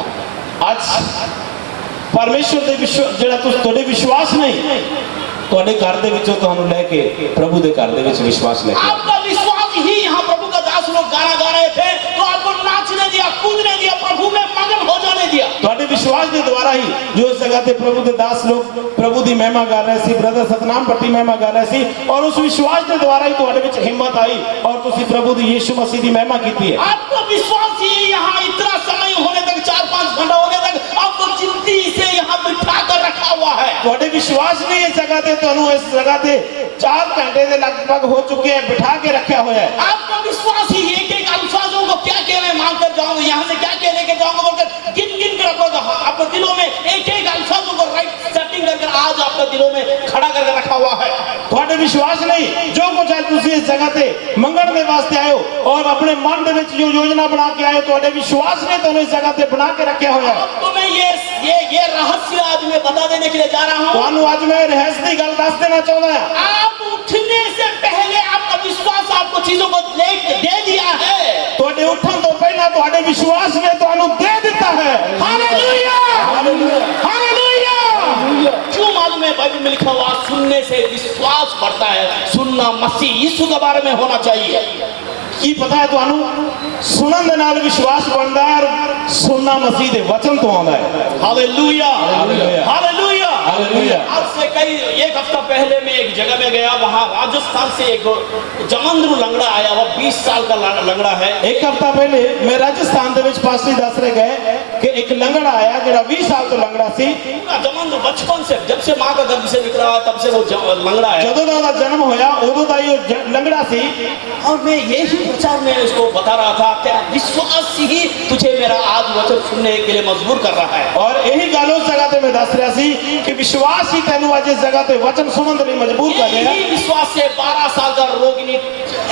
आज परमेश्वर ਦੇ ਜਿਹੜਾ ਤੁਹਾਡੇ ਵਿਸ਼ਵਾਸ ਨਹੀਂ ਤੁਹਾਡੇ ਘਰ ਦੇ ਵਿੱਚੋਂ ਤੁਹਾਨੂੰ ਲੈ ਕੇ ਪ੍ਰਭੂ ਦੇ ਘਰ ਦੇ ਵਿੱਚ ਵਿਸ਼ਵਾਸ ਲੈ ਕੇ आपका विश्वास ही यहाँ प्रभु का दास लोग गाना गा रहे थे तो आपको नाचने दिया, कूदने दिया, प्रभु में मगन हो जाने दिया। ਤੁਹਾਡੇ ਵਿਸ਼ਵਾਸ ਦੇ ਦੁਆਰਾ ਹੀ ਜੋ ਇਸ ਜਗ੍ਹਾ ਤੇ ਪ੍ਰਭੂ ਦੇ ਦਾਸ ਲੋਕ ਪ੍ਰਭੂ ਦੀ ਮਹਿਮਾ ਗਾ ਰਹੇ ਸੀ, ਬ੍ਰਦਰ ਸਤਨਾਮ ਪੱਟੀ ਮਹਿਮਾ ਗਾ ਰਹੇ ਸੀ, ਔਰ ਉਸ ਵਿਸ਼ਵਾਸ ਦੇ ਦੁਆਰਾ ਹੀ ਤੁਹਾਡੇ ਵਿੱਚ ਹਿੰਮਤ ਆਈ ਔਰ ਤੁਸੀਂ ਪ੍ਰਭੂ ਦੀ ਯीशु मसीह ਦੀ ਮਹਿਮਾ ਕੀਤੀ ਹੈ। आपका विश्वास ही यहाँ इतना समय होने तक 4-5 घंटा होने तक आपको जिंदगी से यहाँ बिठा कर रखा हुआ है। ਤੁਹਾਡੇ ਵਿਸ਼ਵਾਸ ਨੇ ਇਸ ਜਗ੍ਹਾ ਤੇ ਤੁਹਾਨੂੰ ਇਸ ਜਗ੍ਹਾ ਤੇ 4 घंटे ਦੇ ਲਗਭਗ ਹੋ ਚੁੱਕੇ ਹੈ ਬਿਠਾ ਕੇ ਰੱਖਿਆ होया है। आपका विश्वास ही एक अल्फाजों को क्या कहने मांग कर जाऊंगा, यहाँ से क्या कहने के जाऊंगा बोलकर गिन कर अपने दिलों में एक अल्फाजों को राइट सेटिंग कर आज आपके दिलों में खड़ा करके रखा हुआ है। ਤੁਹਾਡੇ ਵਿਸ਼ਵਾਸ ਨਹੀਂ ਜੋ ਕੁਝ ਅੱਜ ਤੁਸੀਂ ਇਸ ਜਗ੍ਹਾ ਤੇ ਮੰਗਣ ਦੇ ਵਾਸਤੇ ਆਏ ਹੋ ਔਰ ਆਪਣੇ ਮਨ ਦੇ ਵਿੱਚ ਜੋ ਯੋਜਨਾ ਬਣਾ ਕੇ ਆਏ ਹੋ, ਤੁਹਾਡੇ ਵਿਸ਼ਵਾਸ ਨੇ ਤੁਹਾਨੂੰ ਇਸ ਜਗ੍ਹਾ ਤੇ ਬਣਾ ਕੇ ਰੱਖਿਆ ਹੋਇਆ ਹੈ। तो मैं ये रहस्य आज मैं बता देने के लिए जा रहा हूँ। ਤੁਹਾਨੂੰ ਅੱਜ ਮੈਂ रहस्य ਦੀ ਗੱਲ ਦੱਸ ਦੇਣਾ ਚਾਹੁੰਦਾ ਹਾਂ। आप उठने से पहले आपका विश्वास आपको चीजों को दे दिया है। ਤੁਹਾਡੇ ਉੱਠਣ ਤੋਂ ਪਹਿਲਾਂ ਤੁਹਾਡੇ ਵਿਸ਼ਵਾਸ ਨੇ ਤੁਹਾਨੂੰ ਦੇ ਦਿੱਤਾ ਹੈ। Hallelujah, hallelujah, hallelujah. क्यों मालूम है? बाइबल में लिखा हुआ सुनने से विश्वास बढ़ता है। सुनना मसीह यीशु के बारे में होना चाहिए। ਕੀ ਪਤਾ ਹੈ ਤੁਹਾਨੂੰ ਸੁਣਨ ਦੇ ਨਾਲ ਵਿਸ਼ਵਾਸ ਬਣਦਾ ਹੈ ਔਰ ਸੁਣਨਾ ਮਸੀਹ ਦੇ ਵਚਨ ਤੋਂ ਆਉਂਦਾ ਹੈ। Hallelujah, hallelujah, hallelujah, hallelujah. आज से एक हफ्ता पहले मैं एक जगह में गया, वहाँ राजस्थान से एक जमंद्रू लंगड़ा आया, वो 20 साल का लंगड़ा है। एक हफ्ता पहले मैं राजस्थान ਦੇ ਵਿੱਚ ਪਾਸਟਰ ਦੱਸ ਰਹੇ ਗਏ ਕਿ ਇੱਕ ਲੰਗੜਾ ਆਇਆ ਜਿਹੜਾ 20 ਸਾਲ ਤੋਂ ਲੰਗੜਾ ਸੀ। जमंद्रू बचपन से जब से माँ का गर्भ से निकला तब से वो लंगड़ा है। ਜਦੋਂ ਦਾ ਉਹਦਾ ਜਨਮ ਹੋਇਆ ਉਦੋਂ ਦਾ ਹੀ ਉਹ ਲੰਗੜਾ ਸੀ। और मैं यही प्रचार में उसको बता रहा था, तेरा विश्वास ही तुझे मेरा आज वचन सुनने के लिए मजबूर कर रहा है। और यही गल उस जगह ते मैं दस रहा सी कि विश्वास ही तेनू आज इस जगह ते वचन सुनने के लिए मजबूर कर रहा है। यही विश्वास से 12 साल का रोगिणी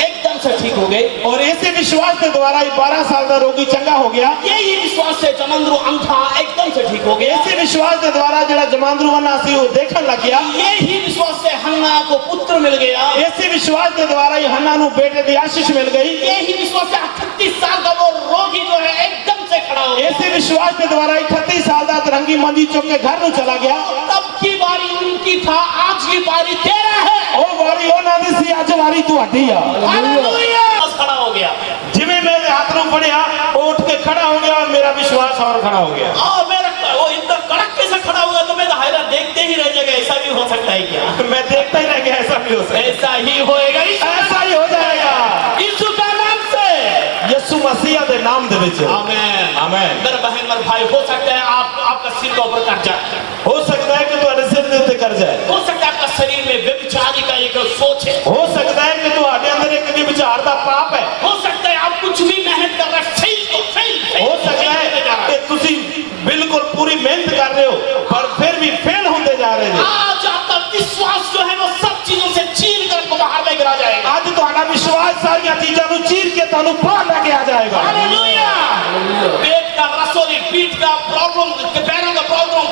एकदम से ठीक हो गई और इसी विश्वास के द्वारा ही 12 साल का रोगी चंगा हो गया। यही विश्वास से जमंद्रू अंधा एकदम से ठीक हो गया। इसी विश्वास के द्वारा जरा जमांद्रू वना सी वो देखने लग गया। यही विश्वास से हन्ना को पुत्र मिल गया। इसी विश्वास के द्वारा ही हन्ना नु बेटे की आशीष मिल गई। यही विश्वास से 38 साल का वो रोगी जो है एकदम से खड़ा हो गया। इसी विश्वास के द्वारा 38 साल का तरंगी मंजी चुक के घर नु चला गया। तब की बारी उनकी था, आज की बारी तेरा है। ओ बारी ओ ना दी सी, आज बारी तुहाडी आ। हालेलुया, खड़ा हो गया। जिवें मेरे हाथ नु पड़िया वो उठ के खड़ा हो गया और मेरा विश्वास और खड़ा हो गया। मेरा वो इतना कड़क कैसे खड़ा होगा, तो मैं तो हैरान देखते ही रह जाएगा, ऐसा भी हो सकता है क्या? मैं देखता ही रह गया, ऐसा भी हो सकता है। ऐसा ही होएगा, ऐसा ही हो जाएगा यीशु का नाम से, यीशु मसीह के नाम दे विच। आमीन, आमीन। मेरे बहन मेरे भाई, हो सकता है आपका सिर के ऊपर कर्जा, हो सकता है कि तुम्हारे सिर के ऊपर कर्जा है। हो सकता है आपका शरीर में व्यभिचारी का एक सोच है। हो सकता है कि तुम्हारे अंदर एक व्यभिचार का पाप है। हो सकता है आप कुछ भी मेहनत कर रहे हैं, फेल हो सकता है कि तुसी बिल्कुल पूरी मेहनत कर रहे हो पर फिर भी फेल होते जा रहे हो। आज आपका विश्वास जो है वो सब चीजों से चीर कर आपको बाहर लेकर आ जाएगा। आज तुम्हारा विश्वास सारी चीजों को चीर के तुहानू बाहर लेके आ जाएगा। हालेलुया। पेट का रसोली, पीठ का प्रॉब्लम, पैरों का प्रॉब्लम,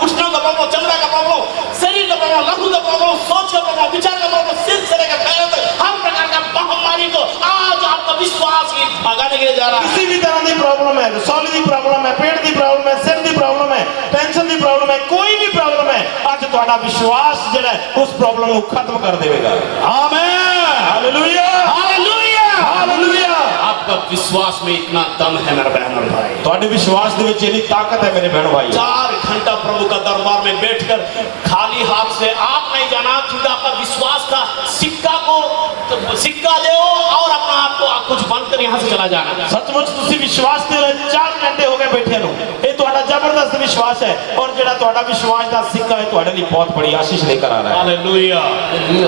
घुटनों का प्रॉब्लम, चमड़ा का प्रॉब्लम, शरीर का प्रॉब्लम, लघु का प्रॉब्लम, सोच का प्रॉब्लम, विचार का प्रॉब्लम, सिर से लेकर पैरों तक हर प्रकार का महामारी को आज आपका विश्वास ही भगाने के लिए जा रहा है। किसी भी तरह की प्रॉब्लम है, रसोली की प्रॉब्लम है, पेट की प्रॉब्लम है, सिर की प्रॉब्लम है, टेंशन की प्रॉब्लम है, कोई भी प्रॉब्लम है, आज तुम्हारा विश्वास जो है उस प्रॉब्लम को खत्म कर देगा। आमीन, हालेलुया, हालेलुया, हालेलुया। आप आपका विश्वास में इतना दम है मेरा बहन और भाई। ਤੁਹਾਡੇ ਵਿਸ਼ਵਾਸ ਦੇ ਵਿੱਚ ਇੰਨੀ ਤਾਕਤ ਹੈ ਮੇਰੇ ਭੈਣ ਭਾਈ। 4 घंटा प्रभु का दरबार में बैठकर खाली हाथ से आप नहीं जाना, क्योंकि आपका विश्वास का सिक्का दो और अपना आप को कुछ बंद कर यहाँ से चला जाना। ਸੱਚਮੁੱਚ ਤੁਸੀਂ ਵਿਸ਼ਵਾਸ ਦੇ ਲਈ 4 ਘੰਟੇ ਹੋ ਗਏ ਬੈਠੇ ਨੂੰ। ਇਹ ਤੁਹਾਡਾ ਜ਼ਬਰਦਸਤ ਵਿਸ਼ਵਾਸ ਹੈ ਔਰ ਜਿਹੜਾ ਤੁਹਾਡਾ ਵਿਸ਼ਵਾਸ ਦਾ ਸਿੱਕਾ ਹੈ ਤੁਹਾਡੇ ਲਈ ਬਹੁਤ ਬੜੀ ਆਸ਼ੀष लेकर आ रहा है। हालेलुया।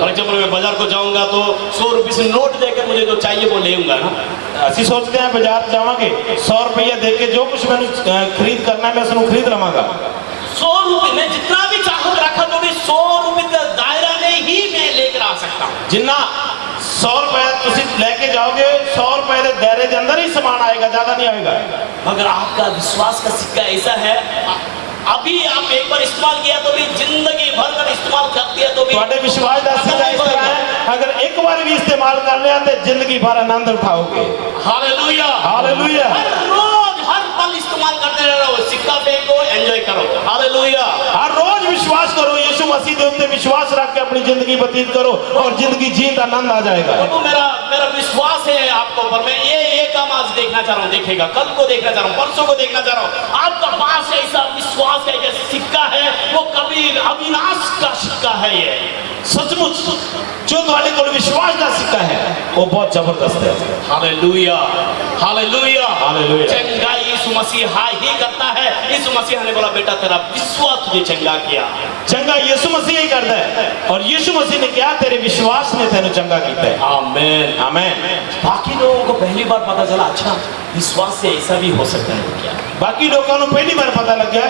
और जब मैं बाजार को जाऊंगा तो 100 रुपये से नोट देकर मुझे जो चाहिए वो लेऊंगा ना। ਅਸੀਂ ਸੋਚਦੇ ਹਾਂ ਬਾਜ਼ਾਰ ਜਾਵਾਂਗੇ 100 ਰੁਪਏ ਦੇ ਕੇ ਜੋ ਕੁਝ ਮੈਨੂੰ ਖਰੀਦ ਕਰਨਾ है मैं उसਨੂੰ खरीद लवांगा। 100 रुपये में जितना भी चाहूँ रखा तो भी 100 रुपये का दायरा में ही मैं लेकर आ सकता हूँ। जिन्ना 100 रुपए ਤੁਸੀਂ ਲੈ ਕੇ ਜਾਓਗੇ 100 रुपए ਦੇ दायरे ਦੇ ਅੰਦਰ ਹੀ ਸਮਾਨ ਆਏਗਾ, ਜ਼ਿਆਦਾ नहीं आएगा। मगर आपका विश्वास का सिक्का ऐसा है, अभी आप एक बार इस्तेमाल किया तो भी जिंदगी भर का इस्तेमाल कर दिया तो भी ਤੁਹਾਡੇ ਵਿਸ਼ਵਾਸ ਦਾ ਸਿੱਕਾ ਇਸ ਤਰ੍ਹਾਂ ਹੈ, अगर एक बार भी इस्तेमाल कर लिया तो जिंदगी भर आनंद उठाओगे। हालेलुया। हालेलुया। हर रोज हर पल इस्तेमाल करते रहो, सिक्का फेंको, एंजॉय करो। हालेलुया। हर रोज विश्वास करो, यीशु मसीह के ऊपर विश्वास रख के अपनी जिंदगी व्यतीत करो और जिंदगी जीत आनंद आ जाएगा। प्रभु मेरा विश्वास है आपको पर मैं ये काम आज देखना चाह रहा हूँ, देखेगा कल को देखना चाह रहा हूँ, परसों को देखना चाह रहा हूँ। आपका पास ऐसा विश्वास का एक सिक्का है, वो कभी अविनाश का सिक्का है। ये सचमुच जो तुम्हारे को विश्वास का सिक्का है वो बहुत जबरदस्त है। हालेलुया। हालेलुया। हालेलुया। चंगा यीशु मसीह ही करता है। यीशु मसीह ने बोला बेटा तेरा विश्वास तुझे चंगा किया। चंगा यीशु मसीह ही करता है और यीशु मसीह ने क्या तेरे विश्वास ने तेरे चंगा किया है। आमीन। आमीन। बाकी लोगों को पहली बार पता चला, अच्छा विश्वास से ऐसा भी हो सकता है क्या? बाकी लोगों को पहली बार पता लग गया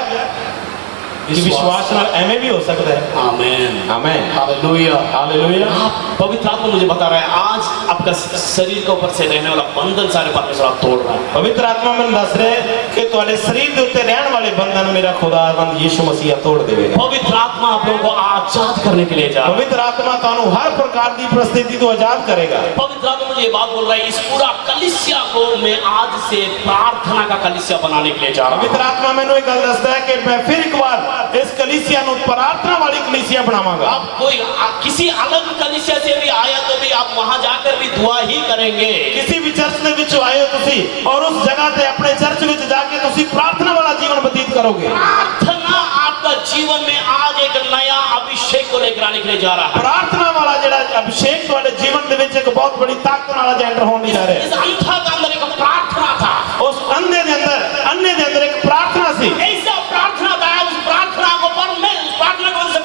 कि विश्वास नाल ऐਵੇਂ भी हो सकता है। आमीन। आमीन। हालेलुया। हालेलुया। आप पवित्र आत्मा मुझे बता रहा है आज आपका शरीर के ऊपर से रहने वाला बंधन सारे परमेश्वर आप तोड़ रहा है। पवित्र आत्मा में दस रहे कि तुम्हारे शरीर के ऊपर रहने वाले बंधन मेरा खुदावंद यीशु मसीह तोड़ देगा। पवित्र आत्मा आप लोगों को आजाद करने के लिए जा। पवित्र आत्मा तानु हर प्रकार की परिस्थिति को आजाद करेगा। पवित्र आत्मा मुझे ये बात बोल रहा है, इस पूरा कलीसिया को मैं आज से प्रार्थना का कलीसिया बनाने के लिए जा रहा हूं। पवित्र आत्मा मैंने एक गल दसदा है कि मैं फिर एक बार इस कलीसिया नु प्रार्थना वाली कलीसिया बनावांगा। आप कोई किसी अलग कलीसिया से भी आया तो भी आप वहां जाकर भी दुआ ही करेंगे। किसी भी चर्च दे विच आए हो तुसी और उस जगह पे अपने चर्च विच जाके तुसी प्रार्थना वाला जीवन व्यतीत करोगे। प्रार्थना आपका जीवन में आज एक नया अभिषेक को लेकर आने के लिए जा रहा है। प्रार्थना वाला जेड़ा अभिषेक वाले जीवन दे विच एक बहुत बड़ी ताकत वाला एंटर होने जा रहा है। इस अंधा के अंदर एक प्रार्थना था, उस अन्य दे अंदर एक प्रार्थना थी। ऐसा प्रार्थना था, उस प्रार्थना को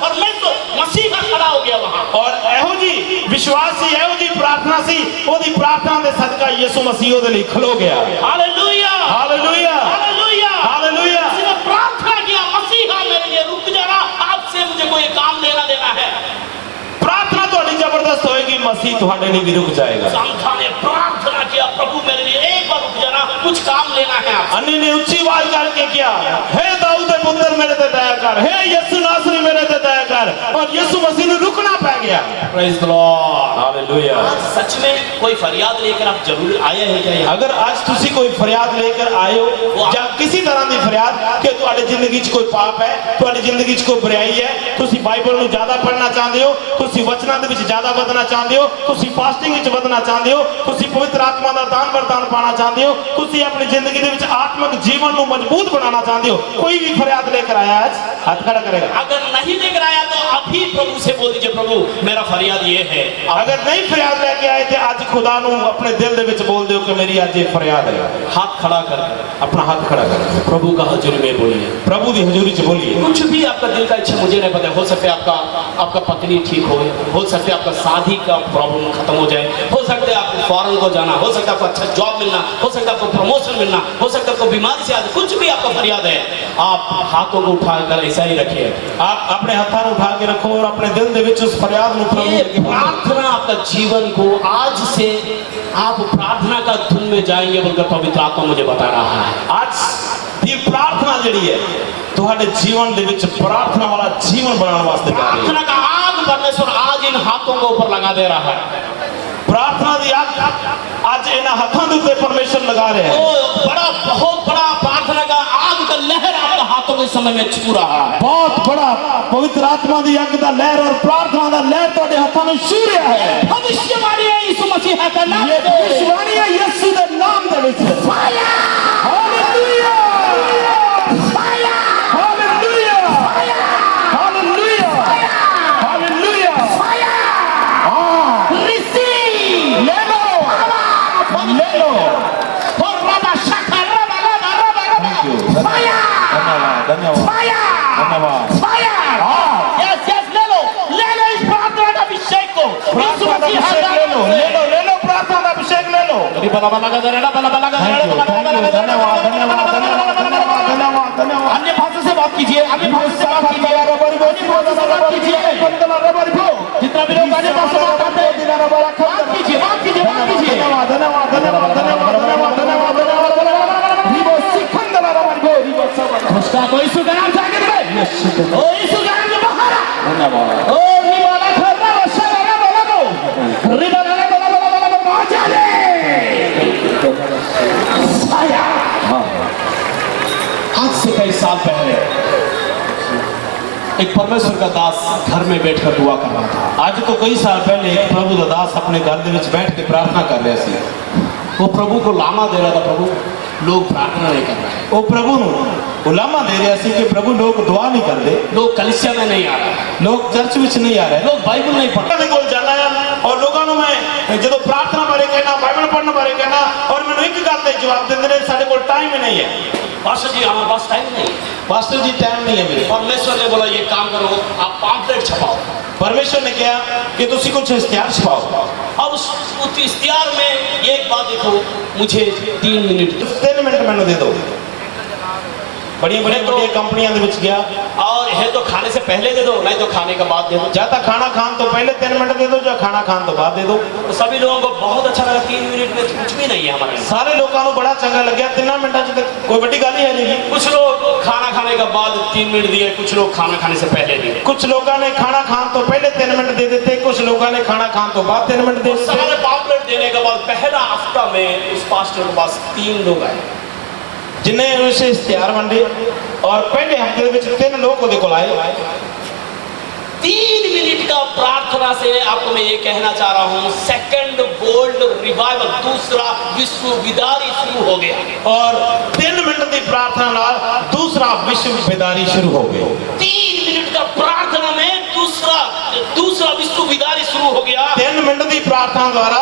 परमेश्वर मसीह का खड़ा हो गया वहां। और एहो जी विश्वास ही एहो जी प्रार्थना सी ओदी प्रार्थना दे सदका यीशु मसीह ओदे लिए खलो गया। हालेलुया। हालेलुया। हालेलुया। हालेलुया। उसने प्रार्थना किया, मसीहा मेरे लिए रुक जाना, आपसे मुझे कोई काम लेना देना है। प्रार्थना थोड़ी जबरदस्त होएगी, मसीह तुम्हारे लिए भी रुक जाएगा। संता ने प्रार्थना किया, प्रभु मेरे लिए एक बार रुक जाना, कुछ काम लेना है आपसे। अन्य ने ऊंची आवाज करके किया, हे दाऊद के पुत्र मेरे ते दया कर, हे यीशु नासरी मेरे ते दया कर। और यीशु मसीह ने रुकना पै गया। Praise the Lord. हालेलुया। आज सच में कोई फरियाद लेकर आप जरूर आए हैं क्या? अगर आज तुसी कोई फरियाद लेकर आए हो या किसी तरह की फरियाद कि तुम्हारी जिंदगी च कोई पाप है, तुम्हारी जिंदगी च कोई बुराई है, तुसी बाइबल ਨੂੰ ज्यादा पढ़ना चाहते हो, तुसी वचनां दे विच ज्यादा ਵਧਣਾ ਚਾਹੁੰਦੇ ਹੋ, तुसी फास्टिंग विच ਵਧਣਾ ਚਾਹੁੰਦੇ हो, तुसी पवित्र आत्मा ਦਾ दान वरदान पाना चाहते हो, तुसी अपनी जिंदगी दे विच आत्मिक जीवन ਨੂੰ मजबूत बनाना चाहते हो, कोई भी फरियाद लेकर आया है हाथ खड़ा करेगा। अगर नहीं लेकर आया तो अभी प्रभु से बोल दीजिए, प्रभु मेरा फरियाद ये है। अगर नहीं फरियाद लेके आए थे आज खुदा ਨੂੰ अपने दिल दे विच बोल दो कि मेरी आज ये फरियाद है। हाथ खड़ा कर, अपना हाथ खड़ा कर प्रभु का हजूरी में बोलिए, प्रभु की हजूरी च बोलिए। कुछ भी आपका दिल का इच्छा मुझे नहीं पता, हो सकता है आपका पत्नी ठीक हो सकता है आपका शादी का प्रॉब्लम खत्म हो जाए, हो सकता है आपको फॉरेन को जाना, हो सकता है आपको अच्छा जॉब मिलना, हो सकता है आपको प्रमोशन मिलना, हो सकता है आपको बीमारी से कुछ भी आपका फरियाद है, आप हाथों को उठाकर ऐसा ही रखिए। आप अपने हाथों को उठा के रखो और अपने दिल दे विच उस फरियाद ਨੂੰ प्रभु ये के प्रार्थना आपका जीवन को आज से आप प्रार्थना का धुन में जाएंगे बोलकर पवित्र आत्मा मुझे बता रहा है। आज दी प्रार्थना ਜਿਹੜੀ ਹੈ ਤੁਹਾਡੇ ਜੀਵਨ ਦੇ ਵਿੱਚ प्रार्थना वाला जीवन बनाने वास्ते जा रही है। प्रार्थना का आग परमेश्वर आज इन हाथों के ऊपर लगा दे रहा है। प्रार्थना दी आग आज ਇਹਨਾਂ ਹੱਥਾਂ ਦੇ ਉੱਤੇ परमेश्वर लगा रहे हैं। बहुत बड़ा प्रार्थना का आग का लहर आपका बातों के समय में छू रहा है। बहुत बड़ा पवित्र आत्मा की अग का लहर और प्रार्थना का लहर तुहाडे हाथों में छू रहा है। भविष्यवाणी है यीशु मसीह का नाम ये भविष्यवाणी है यीशु के नाम दे विच। Hallelujah hallelujah hallelujah hallelujah. हां रिसीव ले लो ले लो। और रबा शका रबा रबा रबा रबा फायर धन्यवाद धन्यवाद। फायर यस यस ले लो इस प्रार्थना का अभिषेक को यीशु मसीह का ले लो प्रार्थना का अभिषेक ले लो। बला बला का दरेड़ा बला बला का दरेड़ा धन्यवाद धन्यवाद धन्यवाद धन्यवाद धन्यवाद। अन्य भाषा से बात कीजिए, अन्य भाषा से बात कीजिए, जितना भी लोग अन्य भाषा से बात करते हैं बात कीजिए बात कीजिए बात कीजिए। धन्यवाद धन्यवाद धन्यवाद धन्यवाद धन्यवाद धन्यवाद धन्यवाद। रिबो सिखंदला रबो रिबो सब उसका कोई सुगराम जाके दे ओ यीशु गान में बाहर धन्यवाद। ओ रिबाला खरना वशरा बोला को रिबाला बोला बोला बोला पहुंचा दे आया। आज से कई साल पहले एक परमेश्वर का दास घर में बैठकर दुआ कर रहा था। आज तो कई साल पहले एक प्रभु का दास अपने घर ਦੇ ਵਿੱਚ बैठ के प्रार्थना कर रहा सी। वो प्रभु को लामा दे रहा था, प्रभु लोग प्रार्थना नहीं कर रहे हैं, वो प्रभु ਨੂੰ ਉਲਾਮਾ दे रहा सी कि प्रभु लोग दुआ नहीं करते, लोग कलीसिया में नहीं आ रहे, लोग चर्च ਵਿੱਚ नहीं आ रहे, लोग बाइबल नहीं पढ़ ਦੇ ਕੋਲ ਜਾਣਾ ਆ और लोगों ਨੂੰ मैं ਜਦੋਂ प्रार्थना बारे कहना बाइबल पढ़ने बारे कहना और ਮੈਨੂੰ ਇੱਕ ਗੱਲ ਤੇ जवाब ਦਿੰਦੇ ਨੇ ਸਾਡੇ ਕੋਲ टाइम ही नहीं है। पास्टर जी हमारे पास टाइम नहीं है। पास्टर जी टाइम नहीं है मेरे। परमेश्वर ने बोला ये काम करो, आप पॉम्पलेट छपाओ। परमेश्वर ने कहा कि तुसी कुछ इश्तिहार छपाओ। अब उस इश्तिहार में एक बात देखो, मुझे 3 मिनट 3 मिनट मैंने दे दो। बड़िया बड़िया कंपनियां दे विच गया और है तो खाने से पहले दे दो, नहीं तो खाने के बाद दे दो। जाता खाना खान तो पहले 3 मिनट दे दो, या खाना खान तो बाद दे दो। तो सभी लोगों को बहुत अच्छा लगा, 3 मिनट में कुछ भी नहीं है हमारे लिए। सारे लोगों को बड़ा चंगा लग गया 3 मिनट तक कोई बड़ी गल ही है नहीं। कुछ लोग खाना खाने के बाद 3 मिनट दिए, कुछ लोग खाना खाने से पहले दिए। कुछ लोगों ने खाना खान तो पहले 3 मिनट दे देते, कुछ लोगों ने खाना खान तो बाद 3 मिनट दे देते। सारे पॉम्पलेट देने के बाद पहला हफ्ता में उस पास्टर के पास 3 लोग आए जिन्हें उसे इश्तिहार वंडे और पहले हफ्ते में 3 लोग ਉਹਦੇ ਕੋਲ आए। 3 मिनट का प्रार्थना से आपको मैं ये कहना चाह रहा हूँ, सेकंड वर्ल्ड रिवाइवल, दूसरा विश्व विदारी शुरू हो गया। और 3 मिनट की प्रार्थना नाल दूसरा विश्व बेदारी शुरू हो गई। 3 मिनट का प्रार्थना में दूसरा विश्व विदारी शुरू हो गया। 3 मिनट की प्रार्थना द्वारा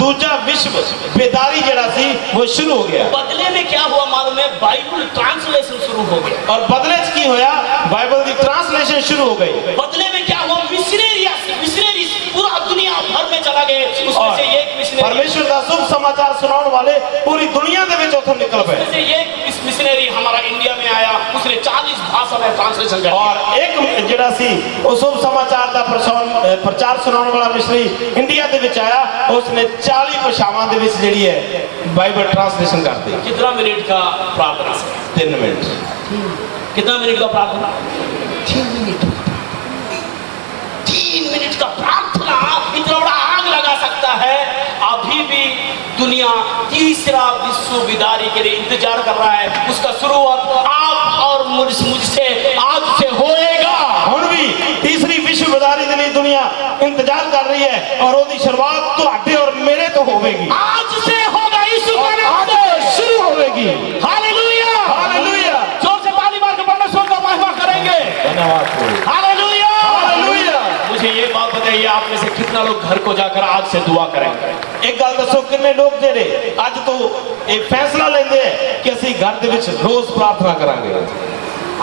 दूसरा विश्व बेदारी जड़ा सी वो शुरू हो गया। बदले में क्या हुआ मालूम है? बाइबल ट्रांसलेशन शुरू हो गया। और बदले च की होया? बाइबल की ट्रांसलेशन शुरू हो गई। बदले में क्या हुआ? मिशनरी पूरा दुनिया भर में चला गए। उसमें से एक मिशनरी, परमेश्वर का शुभ समाचार सुनाने वाले पूरी दुनिया के विच उथों निकल पे। उसमें से एक मिशनरी हमारा इंडिया में आया, उसने 40 भाषा में ट्रांसलेशन कर दिया। और एक जड़ा सी वो शुभ समाचार का प्रचार सुनाने वाला मिशनरी इंडिया के विच आया, उसने 40 भाषावां दे विच जेड़ी है बाइबल ट्रांसलेशन कर दी। कितना मिनट का प्रार्थना से? 3 मिनट। कितना मिनट का प्रार्थना? 3 मिनट। 3 मिनट का प्रार्थना इतना बड़ा आग लगा सकता है। अभी भी दुनिया तीसरा विश्व विदारी के लिए इंतजार कर रहा है। उसका शुरुआत आप और मुझसे आज से होएगा। हुण भी तीसरी विश्व बेदारी के लिए दुनिया इंतजार कर रही है और उसकी शुरुआत तुहाडे और मेरे तो होगी। आज से होगा, यीशु का नाम से शुरू होगी। Hallelujah hallelujah. जोर से ताली मार के परमेश्वर का महिमा करेंगे। धन्यवाद। Hallelujah hallelujah. मुझे ये बात बताइए, आप में से कितना लोग घर को जाकर आज से दुआ करेंगे? एक गल दसो, कितने लोग जेडे आज तो एक फैसला लेंगे कि असि घर दे विच रोज प्रार्थना करांगे?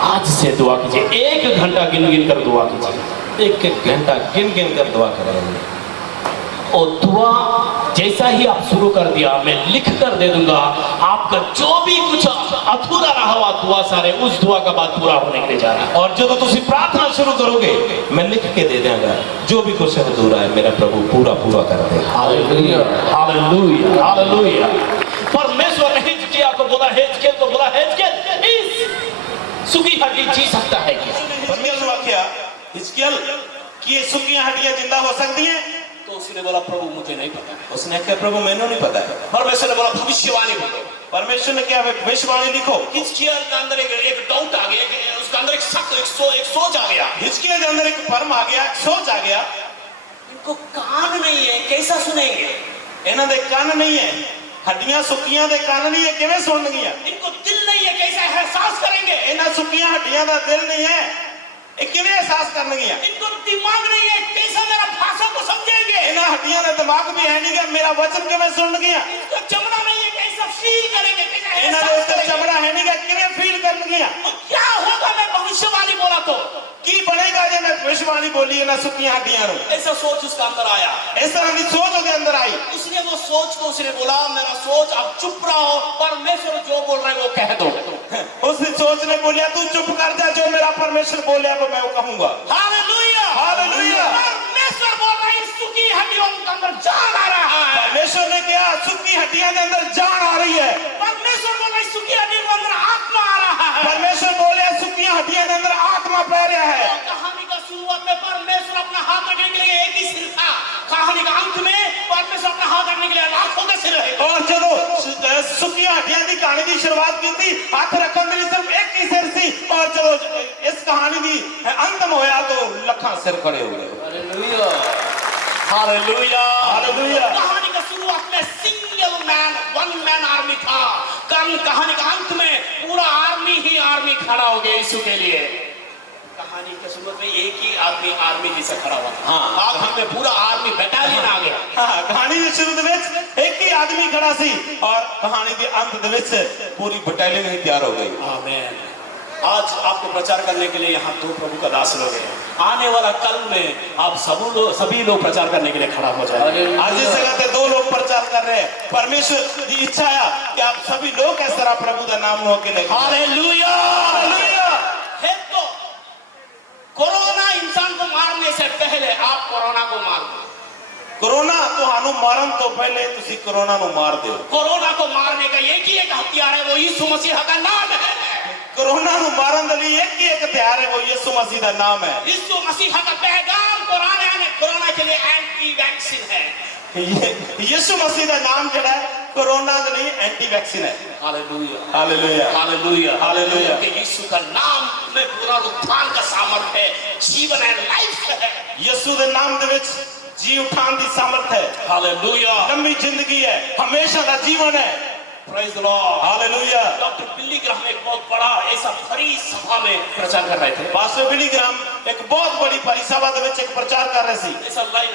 आज से दुआ कीजिए, 1 घंटा गिन गिन कर दुआ कीजिए। 1 घंटा गिन गिन कर दुआ करेंगे। और दुआ जैसा ही आप शुरू कर दिया, मैं लिख कर दे दूंगा। आपका जो भी कुछ अधूरा रहा हुआ दुआ सारे उस दुआ का बाद पूरा होने के लिए जा रहा है। और जो तुम प्रार्थना शुरू करोगे मैं लिख के दे देंगे, जो भी कुछ अधूरा है मेरा प्रभु पूरा पूरा कर दे। Hallelujah hallelujah hallelujah. परमेश्वर ने हिजकिय्याह को बोला, हिजकिय्याह को बोला, हिजकिय्याह इस सूखी हड्डी जी सकता है क्या? परमेश्वर आख्या हिजकिय्याह कि ये सूखी हड्डियां जिंदा हो सकती हैं? तो उसने बोला प्रभु मुझे नहीं पता। उसने कहा प्रभु मैंने नहीं पता है। परमेश्वर ने बोला भविष्यवाणी बोलो। परमेश्वर ने क्या भविष्यवाणी लिखो। हिजकिय्याह के अंदर एक डाउट आ गया, उसके अंदर एक शक, एक सोच आ गया। हिजकिय्याह के अंदर एक भरम आ गया, सोच आ गया। इनको कान नहीं है, कैसा सुनेंगे? इन्हां दे कान नहीं है, हड्डियां सुक्कियां दे कान नहीं है, किवें सुनणगियां? इनको दिल नहीं है, कैसा एहसास करेंगे? इन्हां सुक्कियां हड्डियां दा दिल नहीं है, ये किवें एहसास करनगियां? इनको दिमाग नहीं है, कैसा मेरा भाषा को समझेंगे? इन्हां हड्डियां दा दिमाग भी है नहीं कि मेरा वचन किवें सुनणगियां? इनको चमड़ा नहीं है, कैसा फील करेंगे? कैसा इन्हां दे एहसास उत्ते करेंगे? चमड़ा है नहीं कि किवें फील करनगियां? तो क्या होगा मैं भविष्यवाणी बोला तो? की बनेगा जे मैं भविष्यवाणी बोली इन्हां सुक्कियां हड्डियां नूं? ऐसा सोच उसका अंदर आया। इस तरह की सोच उसके अंदर आई। उसने वो सोच को उसने बोला मेरा सोच अब चुप रहो, परमेश्वर जो बोल रहा है वो कह दो। उस सोच ने बोलिया तू चुप कर जा, जो मेरा परमेश्वर बोले वो मैं वो कहूंगा। Hallelujah, hallelujah. परमेश्वर बोल रहा है सुखी हड्डियों के अंदर जान आ रहा है। परमेश्वर ने कहा सुक्की हड्डियां के अंदर जान आ रही है। परमेश्वर बोल रहा है सुखी हड्डियों के अंदर आत्मा आ रहा है। परमेश्वर बोले सुक्की हड्डियां के अंदर आत्मा बह रहा है। तो कहानी का शुरुआत में परमेश्वर अपना हाथ रखने के लिए एक ही सिर था। कहानी का अंत में परमेश्वर अपना हाथ रखने के लिए लाखों का सिर है। और जो सुक्की हड्डियां की कहानी की शुरुआत की थी, हाथ रखने के लिए सिर्फ एक ही सिर थी, और जो इस कहानी की अंत में होया तो लखा सिर खड़े हो गए। Hallelujah, hallelujah, hallelujah. कहानी का शुरुआत में single man, one man army था। कहानी का अंत में पूरा आर्मी खड़ा हो गया यीशु के लिए। कहानी के शुरुआत में एक ही आर्मी जैसा खड़ा हुआ। हाँ, आखिर में पूरा आर्मी बटालियन आ गया। हाँ, कहानी के शुरू में एक ही आदमी खड़ा सी, और कहानी के अंत में पूरी बटालियन ही तैयार हो गई। आमीन। आज आपको प्रचार करने के लिए यहाँ दो प्रभु का दास लोग हैं। आने वाला कल में आप सभी लोग प्रचार करने के लिए खड़ा हो जाए। आज इस जगह पे दो लोग प्रचार कर रहे हैं। परमेश्वर की इच्छा है कि आप सभी लोग इस तरह प्रभु का नाम लो के लिए। Hallelujah, hallelujah. है तो कोरोना इंसान को मारने से पहले आप कोरोना को मार दो। कोरोना तो मारन तो पहले तुसी कोरोना नु मार दो। कोरोना को मारने का एक ही एक हथियार है, वो यीशु मसीह का नाम है। कोरोना नु मारन के लिए एक ही एक हथियार है, वो यीशु मसीह का नाम है। यीशु मसीह का पैगाम कोरोना के लिए एंटी वैक्सीन है। यीशु मसीह का नाम जड़ा है कोरोना के लिए एंटी वैक्सीन है। Hallelujah, hallelujah, hallelujah, hallelujah. कि यीशु का नाम में पूरा उत्थान का सामर्थ है, जीवन है, लाइफ है। यीशु के नाम दे विच जी उठान की सामर्थ है। हालेलुया, लंबी जिंदगी है, हमेशा का जीवन है। Praise the Lord. Hallelujah. Doctor बिल्ली ग्राहम एक बहुत बड़ा ऐसा बड़ी सभा में प्रचार कर रहे थे। पास्टर बिली ग्राहम एक बहुत बड़ी परिसभा दे विच एक प्रचार कर रहे सी। ऐसा लाइन,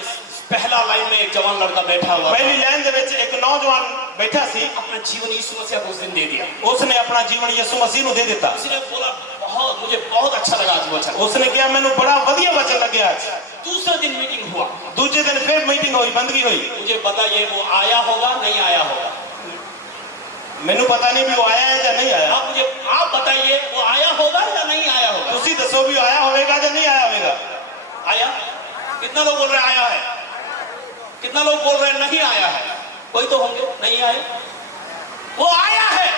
पहला लाइन में एक जवान लड़का बैठा हुआ, पहली लाइन दे विच एक नौजवान बैठा सी। अपना जीवन यीशु मसीह को उस दिन दे दिया। उसने अपना जीवन यीशु मसीह नु दे दिता। उसने बोला मुझे बहुत अच्छा लगा आज वचन। उसने कहा मैंने बड़ा वधिया वचन लगे आज। दूसरे दिन मीटिंग हुआ, दूसरे दिन फिर मीटिंग हुई, बंदगी हुई। मुझे बताइए वो आया होगा नहीं आया होगा? मैंने पता नहीं भी वो आया है या नहीं आया। आप बताइए वो आया होगा या नहीं आया होगा? तुसी दसो भी आया होगा या नहीं आया होगा। आया? कितना लोग बोल रहे हैं आया है? कितना लोग बोल रहे हैं नहीं आया है? कोई तो होंगे नहीं आए। वो आया है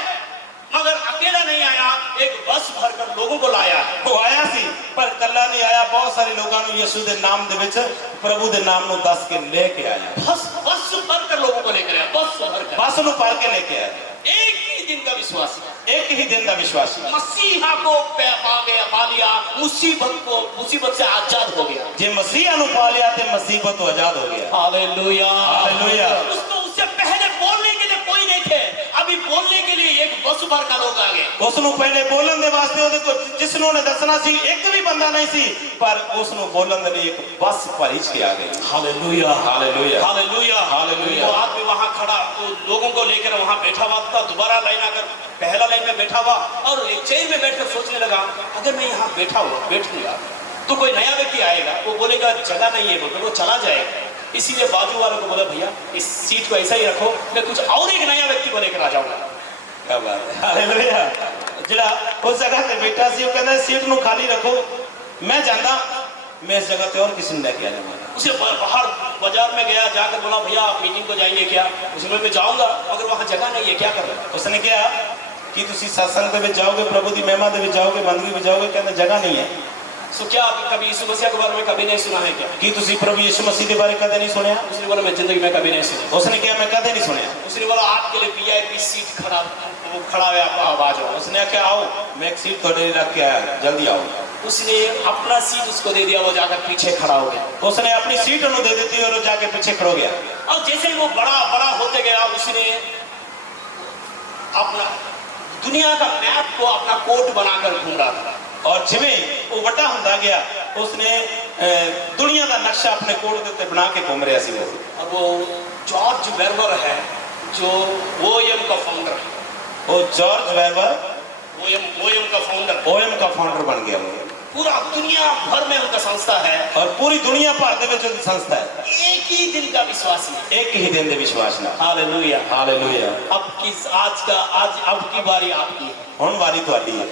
मगर अकेला नहीं आया, एक बस भरकर लोगों को लाया। वो आया सी पर कल्ला नहीं आया, बहुत सारे लोगों ने यीशु के नाम दे विच प्रभु के नाम नु दस के लेके आया। बस भरकर लोगों को लेकर आया, बस भरकर, बस नु भर के लेके आया। एक ही दिन का विश्वास, एक ही दिन का विश्वास। मसीहा को पा लिया, मुसीबत से आजाद हो गया। जे मसीहा नु पा लिया ते मुसीबत तो आजाद हो गया। Hallelujah, hallelujah. उसको उससे पहले बोलने के लिए कोई नहीं थे, अभी बोलने के लिए एक बस भर का लोग आ गए। उसनु पहले बोलन दे वास्ते ओदे को जिसनु ने दसना सी एक भी बंदा नहीं सी, पर उसनु बोलन दे लिए एक बस भरिच के आ गई। Hallelujah, hallelujah, hallelujah, hallelujah. वो आदमी वहां खड़ा तो लोगों को लेकर वहां बैठा हुआ था। दोबारा लाइन आकर पहला लाइन में बैठा हुआ और एक चेयर में बैठकर सोचने लगा अगर मैं यहाँ बैठ लूंगा तो कोई नया व्यक्ति आएगा, वो बोलेगा जगह नहीं है, वो चला जाएगा। इसीलिए बाजू वालों को बोला भैया इस सीट को ऐसा ही रखो, मैं कुछ और एक नया व्यक्ति को लेकर आ जाऊंगा। क्या बात है, हालेलुया। जड़ा उस जगह पे बैठा सी वो कहता सीट नु खाली रखो, मैं जाना, मैं इस जगह पे और किसी ने लेके आ जाऊंगा। उसे बाहर बाजार में गया, जाकर बोला भैया आप मीटिंग को जाएंगे क्या? उसमें मैं जाऊंगा मगर वहां जगह नहीं है, क्या कर रहे? उसने कहा कि तुसी सत्संग दे विच जाओगे, प्रभु दी महिमा दे विच जाओगे, बंदगी में जाओगे, कहते जगह नहीं है। सो क्या आप कभी यीशु मसीह के बारे में कभी नहीं सुना है क्या? ਕੀ ਤੁਸੀਂ ਪ੍ਰਭੂ ਯਿਸੂ ਮਸੀਹ ਦੇ ਬਾਰੇ ਕਦੇ ਨਹੀਂ ਸੁਣਿਆ? उसने बोला मैं जिंदगी में कभी नहीं सुना। ਉਸਨੇ ਕਿਹਾ ਮੈਂ ਕਦੇ नहीं सुनिया। उसने बोला आपके लिए वीआईपी सीट खड़ा है, आपका आवाज हो। उसने आख्या आओ मैं एक सीट थोड़े लिए रख के आया, जल्दी आओ। उसने अपना सीट उसको दे दिया, वो जाकर पीछे खड़ा हो गया। उसने अपनी सीट उन्हें दे दी और वो जाके पीछे खड़ो गया। और जैसे ही वो बड़ा बड़ा होते गया, उसने अपना दुनिया का मैप को अपना कोट बनाकर घूम रहा था। और जिमें वो वड्डा हुंदा गया, उसने दुनिया का नक्शा अपने कोट के उत्ते बना के घूम रहा सी। और वो जॉर्ज वेरबर है, जो ओएम का फाउंडर है। वो जॉर्ज वेबर ओएम का फाउंडर, ओएम का फाउंडर बन गया वो। पूरा दुनिया भर में उनका संस्था है और पूरी दुनिया भर दे विच उनकी संस्था है। एक ही दिन का विश्वासी है, एक ही दिन दे विश्वास ना। Hallelujah hallelujah. अब की बारी आपकी है। हुण वारी तुहाडी है।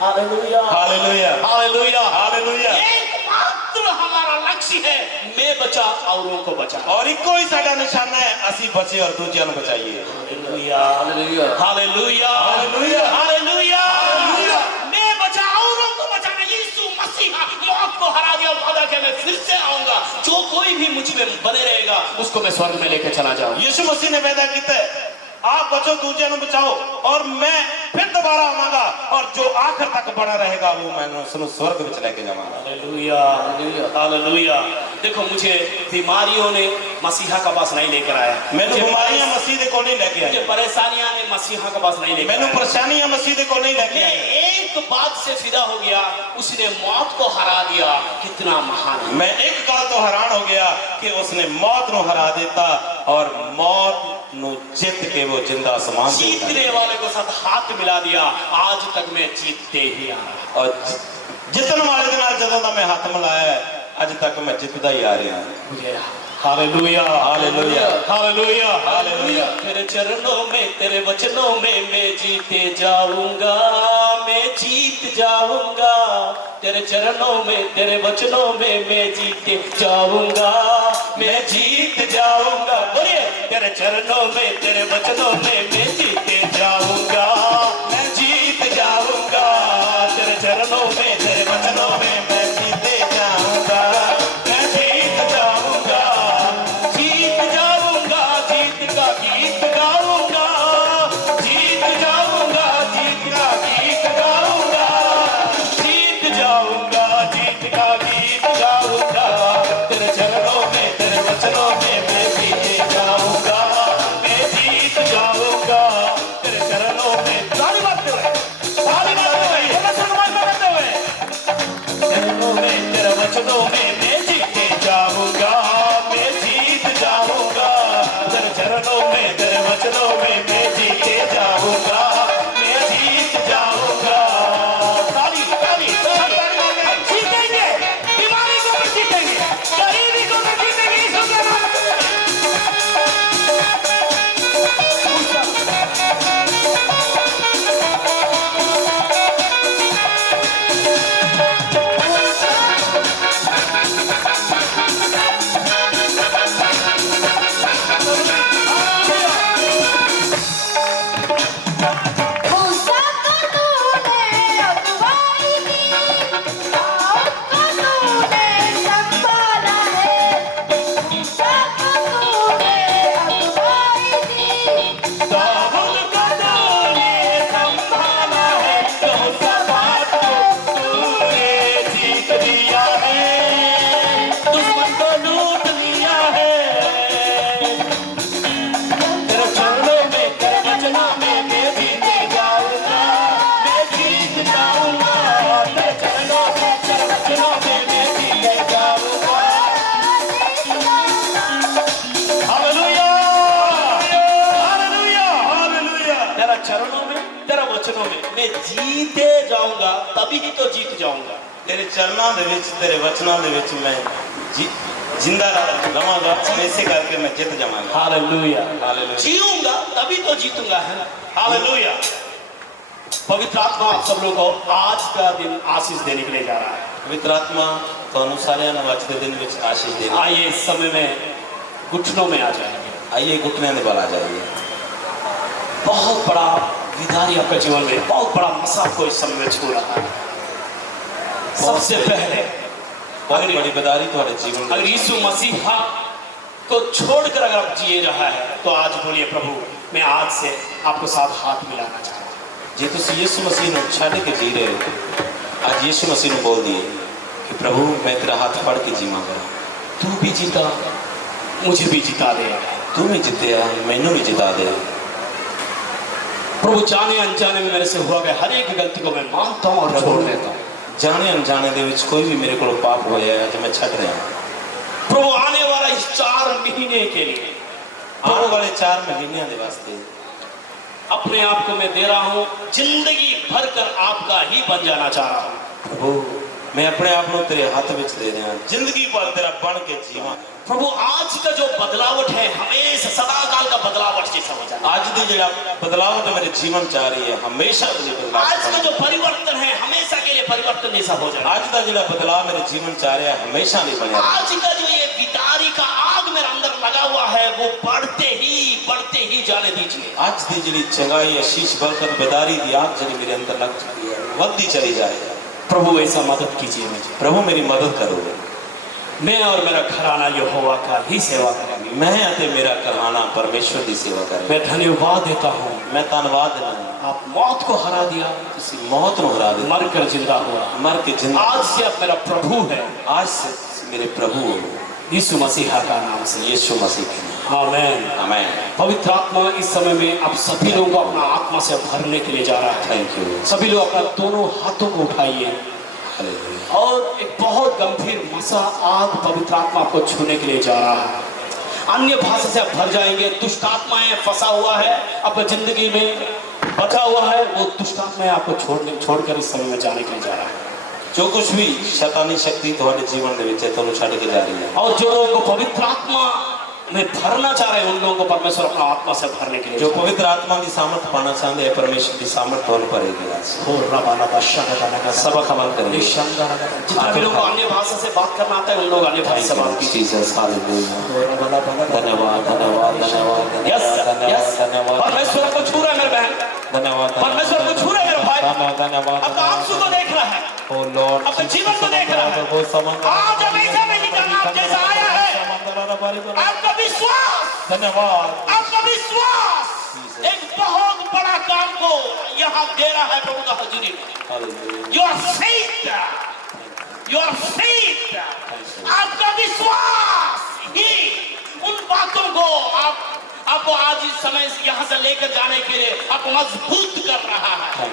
Hallelujah hallelujah hallelujah hallelujah. एकमात्र हमारा लक्ष्य है, मैं बचा औरों को बचा। और इको ही साडा निशाना है, असी बचे और दूसरों को बचाइए। Hallelujah hallelujah hallelujah hallelujah hallelujah. मैं बचा औरों को बचाना। यीशु मसीह मौत को हरा दिया, वादा किया मैं फिर से आऊंगा। जो कोई भी मुझ में बने रहेगा उसको मैं स्वर्ग में लेकर चला जाऊंगा। यीशु मसीह ने वादा किया है, आप बचो दूसरों को बचाओ और मैं फिर दोबारा आऊंगा और जो आखिर तक बना रहेगा वो मैं उसको स्वर्ग में लेके जाऊंगा। Hallelujah hallelujah. देखो मुझे बीमारियों ने मसीहा का पास नहीं लेकर आया, मैंने बीमारियां मसीह दे को नहीं लेके मुझे आया, परेशानियां ने मसीहा का पास नहीं लेकर मैंने आया। परेशानियां मसीह दे को नहीं लेके मैं आया। एक बात से फिदा हो गया, उसने मौत को हरा दिया। कितना महान है। मैं एक गल तो हैरान हो गया कि उसने मौत को हरा देता और मौत नु जीत के वो जिंदा आसमान देता। जीतने वाले को साथ हाथ मिला दिया। आज तक मैं जीतते ही आ रहा। और जितने वाले के नाल जदों दा मैं हाथ मिलाया है, अज तक मैं जितदा ही आ रहा मुझे हालेलुया हालेलुया हालेलुया हालेलुया। तेरे चरणों में, तेरे वचनों में मैं जीते जाऊंगा, मैं जीत जाऊंगा। तेरे चरणों में, तेरे वचनों में मैं जीते जाऊंगा, मैं जीत जाऊंगा। बोलिए, तेरे चरणों में, तेरे वचनों में मैं जीते जाऊंगा, मैं जीत जाऊंगा। तेरे चरणों में, तेरे वचनों में मैं जीते जाऊंगा, मैं जीत जाऊंगा। जीत जाऊंगा, जीत का गीत गाऊंगा, जीत जाऊंगा, जीत का गीत गाऊंगा, जीत जाऊंगा, जीत का गीत गाऊंगा। तेरे चरणों में, तेरे वचनों में मैं जीते जाऊंगा, मैं जीत जाऊंगा। तेरे चरणों में सारी बातें हुए, सारी बातें हुई, करते हुए चरणों में, तेरे वचनों में मैं जीते जाऊंगा, मैं जीत जाऊंगा। तेरे चरणों में, तेरे वचनों में मैं जीते जाऊंगा, मैं जीत जाऊंगा। ताली ताली ताली। हम जीतेंगे, बीमारी को भी जीतेंगे, गरीबी को भी जीतेंगे। यीशु के नाम में। मूसा को तूने अगुवाई दी, दाऊद को तूने संभाला है। मूसा को तूने अगुवाई दी, दाऊद को तूने संभाला है, यहोशापात को तूने जीत दिया है, दुश्मन को लूट लिया है। तेरे चरणों में, तेरे वचनों में मैं जीते जाऊंगा, मैं जीत जाऊंगा। तेरे चरणों में, तेरे वचनों में मैं जीते जाऊंगा। Hallelujah hallelujah hallelujah. तेरा चरणों में, तेरा वचनों में मैं जीते जाऊंगा, तभी ही तो जीत जाऊंगा। तेरे चरणों दे विच, तेरे वचनों दे विच मैं जिंदा रहांगा, ऐसे करके मैं जित जावांगा। Hallelujah hallelujah. जीऊंगा तभी तो जीतूंगा, है ना? हालेलुया। पवित्र आत्मा आप सब लोगों को आज का दिन आशीष देने के लिए जा रहा है। पवित्र आत्मा ਤੁਹਾਨੂੰ ਸਾਰਿਆਂ ਨੂੰ ਅੱਜ ਦੇ ਦਿਨ ਵਿੱਚ ਆਸ਼ੀष ਦੇਵੇ। आइए इस समय में घुटनों में आ जाएंगे। आइए घुटने में बल आ जाइए। बहुत बड़ा विधारी आपका जीवन में, बहुत बड़ा मसा आपको इस समय में छू रहा है। सबसे पहले बहुत बड़ी बदारी तुम्हारे जीवन में। अगर यीशु मसीहा को छोड़कर अगर आप जी रहा है तो आज बोलिए प्रभु मैं आज से आपको साथ हाथ मिलाना चाहता हूँ। जे तुम यीशु मसीह ਨੂੰ ਛੱਡ के जी रहे हो, आज यीशु मसीह ਨੂੰ बोल दिए कि प्रभु मैं तेरा हाथ पकड़ के जीवांगा। तू भी जीता मुझे भी जिता दे। तू भी जितया मैनू भी जिता दे। प्रभु जाने अनजाने में मेरे से हुआ गया हर एक गलती को मैं मानता हूँ और छोड़ देता हूँ। जाने अनजाने दे विच कोई भी मेरे को पाप होया है तो मैं छड़ रहा हूँ। प्रभु आने वाला इस 4 महीने के लिए आने वाले 4 महीनों के वास्ते अपने आप को मैं दे रहा हूँ, जिंदगी भर कर आपका ही बन जाना चाह रहा हूँ। प्रभु मैं अपने आप को तेरे हाथ में दे रहा हूँ, जिंदगी भर तेरा बन के जीवा। प्रभु आज का जो बदलावट है हमेशा सदा काल का बदलावट जैसा हो जाए। आज दी जड़ा बदलाव तो मेरे जीवन चाह रही है हमेशा के लिए बदलाव। आज का जो परिवर्तन है हमेशा के लिए परिवर्तन जैसा हो जाए। आज का जड़ा बदलाव मेरे जीवन चाह रहा है हमेशा नहीं बनेगा। आज का जो ये गिटारी का आग मेरे अंदर लगा हुआ है वो बढ़ते ही जाने दीजिए। आज दी जड़ी चंगाई आशीष बरकत बेदारी दी आग जड़ी मेरे अंदर लग चुकी है बढ़ती चली जाए। प्रभु ऐसा मदद कीजिए मुझे। प्रभु मेरी मदद करो। मैं और मेरा घराना यहोवा का ही सेवा करेंगे। मैं अते मेरा घराना परमेश्वर की सेवा करें। मैं धन्यवाद देता हूँ। मैं धन्यवाद देना हूं। आप मौत को हरा दिया, इसी मौत को हरा दे, मर कर जिंदा हुआ, मर के जिंदा। आज से आप मेरा प्रभु है। आज से मेरे प्रभु हो यीशु मसीहा का नाम से। यीशु मसीह के नाम। आमेन आमेन। पवित्र आत्मा इस समय में आप सभी लोगों को अपना आत्मा से भरने के लिए जा रहा है। Thank you. सभी लोग अपना दोनों हाथों को उठाइए हालेलुया। और एक बहुत गंभीर मसा आग पवित्र आत्मा आपको छूने के लिए जा रहा है। अन्य भाषा से आप भर जाएंगे। दुष्ट आत्माएं फंसा हुआ है अपनी जिंदगी में बचा हुआ है, वो दुष्ट आत्माएं आपको छोड़कर इस समय में जाने के लिए जा रहा है। जो कुछ भी शैतानी शक्ति तुम्हारे जीवन में है तो छड़ के जा रही है। और जो लोगों को पवित्र आत्मा में भरना चाह रहे हैं उन लोगों को परमेश्वर अपना आत्मा से भरने के लिए जो पवित्र आत्मा की सामर्थ पाना चाहते हैं परमेश्वर की सामर्थ उन पर सब खबर करेंगे। जितना भी लोगों को अन्य भाषा से बात करना आता है उन लोग अन्य भाषा से बात कीजिए। धन्यवाद धन्यवाद धन्यवाद परमेश्वर को छू रहा है मेरे बहन, धन्यवाद परमेश्वर को छू रहा है मेरे भाई। धन्यवाद। अब आंसू को देख रहा है, ओ लॉर्ड अपने जीवन को देख रहा है। आज हमेशा नहीं करना आप जैसा आया है। आपका विश्वास, धन्यवाद। आपका विश्वास एक बहुत बड़ा काम को यहाँ दे रहा है प्रभु का हजूरी में। Your faith, your faith, आपका विश्वास ही उन बातों को आपको आज इस समय यहाँ से लेकर जाने के लिए आपको मजबूत कर रहा है।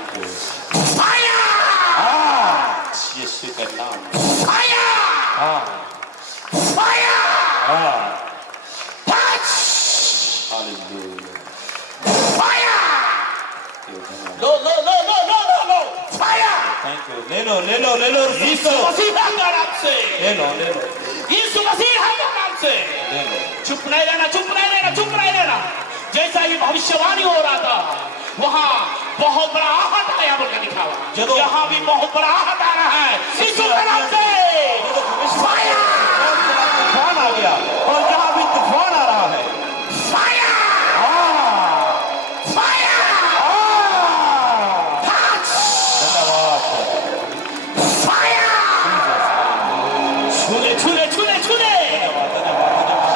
फायर, यीशु का नाम। Fire, fire, hallelujah. Fire, low low low low low low low fire. Thank you. ले लो ले लो ले लो यीशु मसीह का नाम से, ले लो ले लो यीशु मसीह का नाम से। ले लो। चुप नहीं रहना, चुप नहीं रहना, चुप नहीं रहना। जैसा ये भविष्यवाणी हो रहा था वहाँ बहुत बड़ा आहट आया बोलकर लिखा हुआ, यहाँ भी बहुत बड़ा आहट आ रहा है यीशु के नाम से। फायर, तूफान आ गया और यहाँ भी तूफान आ रहा है। फायर, फायर, धन्यवाद। फायर। छूले छूले छूले छूले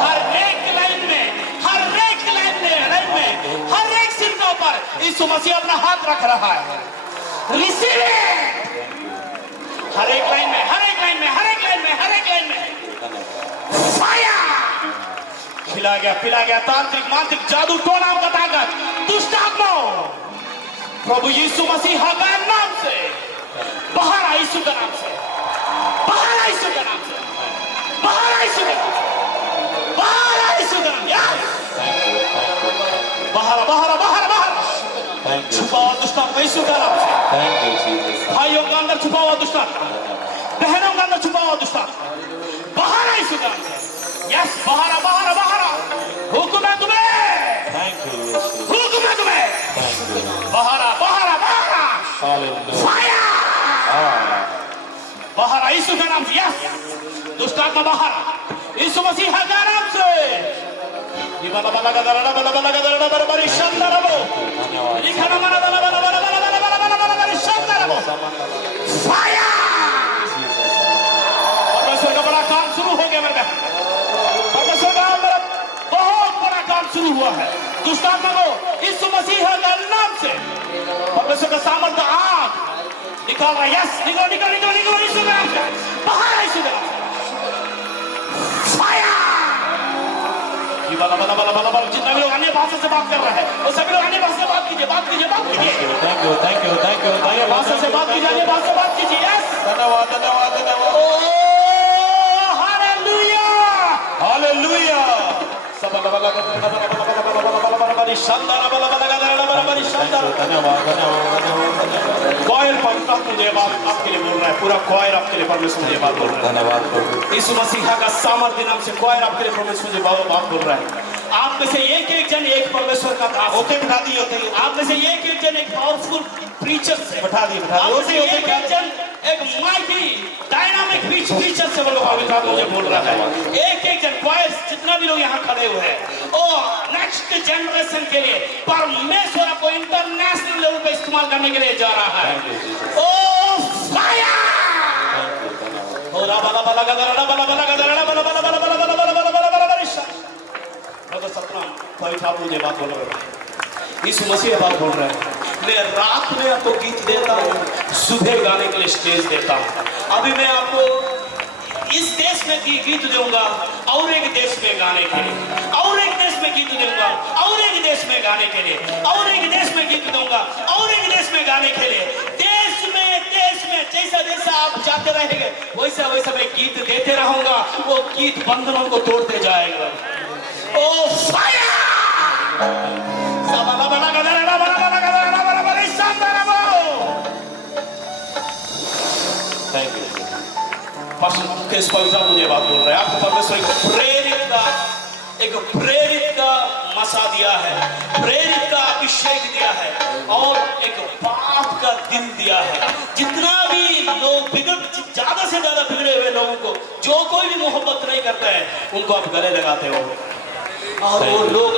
हर एक लाइन में, हर एक लाइन में, हर एक सिर के ऊपर यीशु मसीह अपना हाथ रख रहा है। Receive it. हर एक लाइन में, हर एक लाइन में, हर एक लाइन में, हर एक लाइन में फायर। खिला गया, पिला गया तांत्रिक मांत्रिक जादू टोना का ताकत दुष्ट आत्माओं प्रभु यीशु मसीह का नाम से बाहर आ, यीशु के नाम से बाहर आ, यीशु के नाम से बाहर आ, यीशु के नाम से बाहर आ, यीशु के नाम। यस, बाहर बाहर बाहर बाहर छुपा हुआ दुष्ट आत्मा यीशु के नाम से। Thank you Jesus. भाइयों के अंदर छुपा हुआ दुष्ट आत्मा, बहनों के अंदर छुपा हुआ दुष्ट आत्मा बाहर आ, यीशु के नाम से। यस, बाहर आ, बाहर आ, बाहर आ। हुक्म है तुम्हें, थैंक यू यीशु। हुक्म है तुम्हें। Thank you. बाहर आ, बाहर आ, बाहर आ। हालेलुया। फायर, बाहर आ, यीशु के नाम से। यस, दुष्ट आत्मा बाहर आ, यीशु मसीह के नाम से। ये बला बला का दरड़ा बला बला का दरड़ा बला बला शंदर रबो लिखा ना बला बला बला बला बला बला बला बला बला शंदर रबो फायर। शुरू हुआ है। दुष्ट आत्मा को यीशु मसीह के नाम से परमेश्वर का सामर्थ्य आग निकाल रहा है। यस, निकलो निकलो निकलो निकलो यीशु के नाम से, बाहर यीशु के नाम से। फायर! ये बला बला बला बला बला, जितना भी लोग अन्य भाषा से बात कर रहा है वो सभी लोग अन्य भाषा से बात कीजिए, बात कीजिए, बात कीजिए। Thank you thank you thank you अन्य भाषा से बात कीजिए, अन्य भाषा से बात कीजिए। यस, धन्यवाद धन्यवाद धन्यवाद। Hallelujah hallelujah. धन्यवाद धन्यवाद। कॉयर पवित्र मुझे बात आपके लिए बोल रहा है, पूरा कॉयर आपके लिए परमेश्वर मुझे बात बोल रहा है। धन्यवाद प्रभु। यीशु मसीह का सामर्थ्य नाम से कॉयर आपके लिए परमेश्वर मुझे बात बोल रहा है। आप में से एक एक जन एक परमेश्वर का दास ओके बिठा दिए होते ही। आप में से एक एक जन एक पावरफुल प्रीचर से बिठा दिए बिठा आप दिए। में से एक एक जन एक माइटी डायनामिक प्रीचर से बोलो पवित्र आत्मा मुझे बोल रहा है। एक एक जन कॉयर जितना भी लोग यहाँ खड़े हुए हैं ओ नेक्स्ट जनरेशन के लिए परमेश्वर आपको इंटरनेशनल लेवल पे इस्तेमाल करने के लिए जा रहा है। ओ फायर! ओ रा बला बला गदा रा बला बला गदा रा बला बला बला बला बला बला बला बला बला बला। भगत सतना पवित्र आत्मा मुझे बात बोल रहा है। यीशु मसीह बात बोल रहा है। मैं रात में आपको गीत देता हूँ, सुबह गाने के लिए स्टेज देता हूँ। अभी मैं आपको इस देश में गीत दूंगा और एक देश में गाने के लिए, और एक देश में गीत दूंगा और एक देश में गाने के लिए, और एक देश में गीत दूंगा और एक देश में गाने के लिए। देश में जैसा जैसा आप जाते रहेंगे वैसा वैसा मैं गीत देते रहूंगा। वो गीत बंधनों को तोड़ते जाएगा। ओ फायर! Thank you. मुझे बात बोल रहा है। आपको परमेश्वर एक प्रेरित का मसा दिया है, प्रेरित का अभिषेक दिया है और एक बात का दिन दिया है। जितना भी लोग ज्यादा से ज्यादा बिगड़े हुए लोगों को जो कोई भी मोहब्बत नहीं करता है उनको आप गले लगाते हो और वो लोग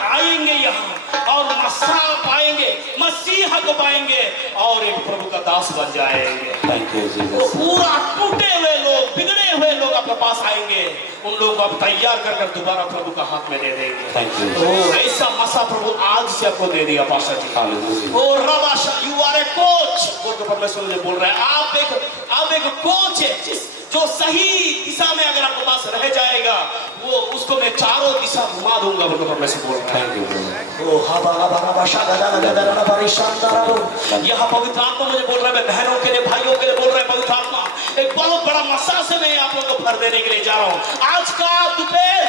आएंगे यहाँ और मसा पाएंगे, मसीहा को पाएंगे और एक प्रभु का दास बन जाएंगे। Thank you Jesus. वो पूरा टूटे हुए लोग, बिगड़े हुए लोग आपके पास आएंगे, उन लोगों को आप तैयार कर दोबारा प्रभु का हाथ में दे देंगे। Thank you. तो ऐसा मसा प्रभु आज से आपको दे दिया पास्टर जी। हालेलुया। ओ रबाशा, यू आर ए कोच बोल के परमेश्वर मुझे बोल रहा है। आप एक कोच है जो सही दिशा में अगर आपके पास रह जाएगा वो उसको मैं चारों दिशा घुमा दूंगा बोल के परमेश्वर बोल रहा है। Thank you. ओ यहाँ पवित्र आत्मा मुझे बोल रहा है। मैं बहनों के लिए, भाइयों के लिए बोल रहा है पवित्र आत्मा। एक बहुत बड़ा मसा से मैं आप लोगों को भर देने के लिए जा रहा हूँ। आज का दोपहर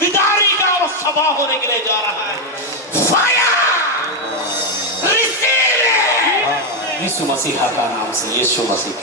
विदारी का और सभा होने के लिए जा रहा है। फायर! Receive it! यीशु मसीह का नाम से, यीशु मसीह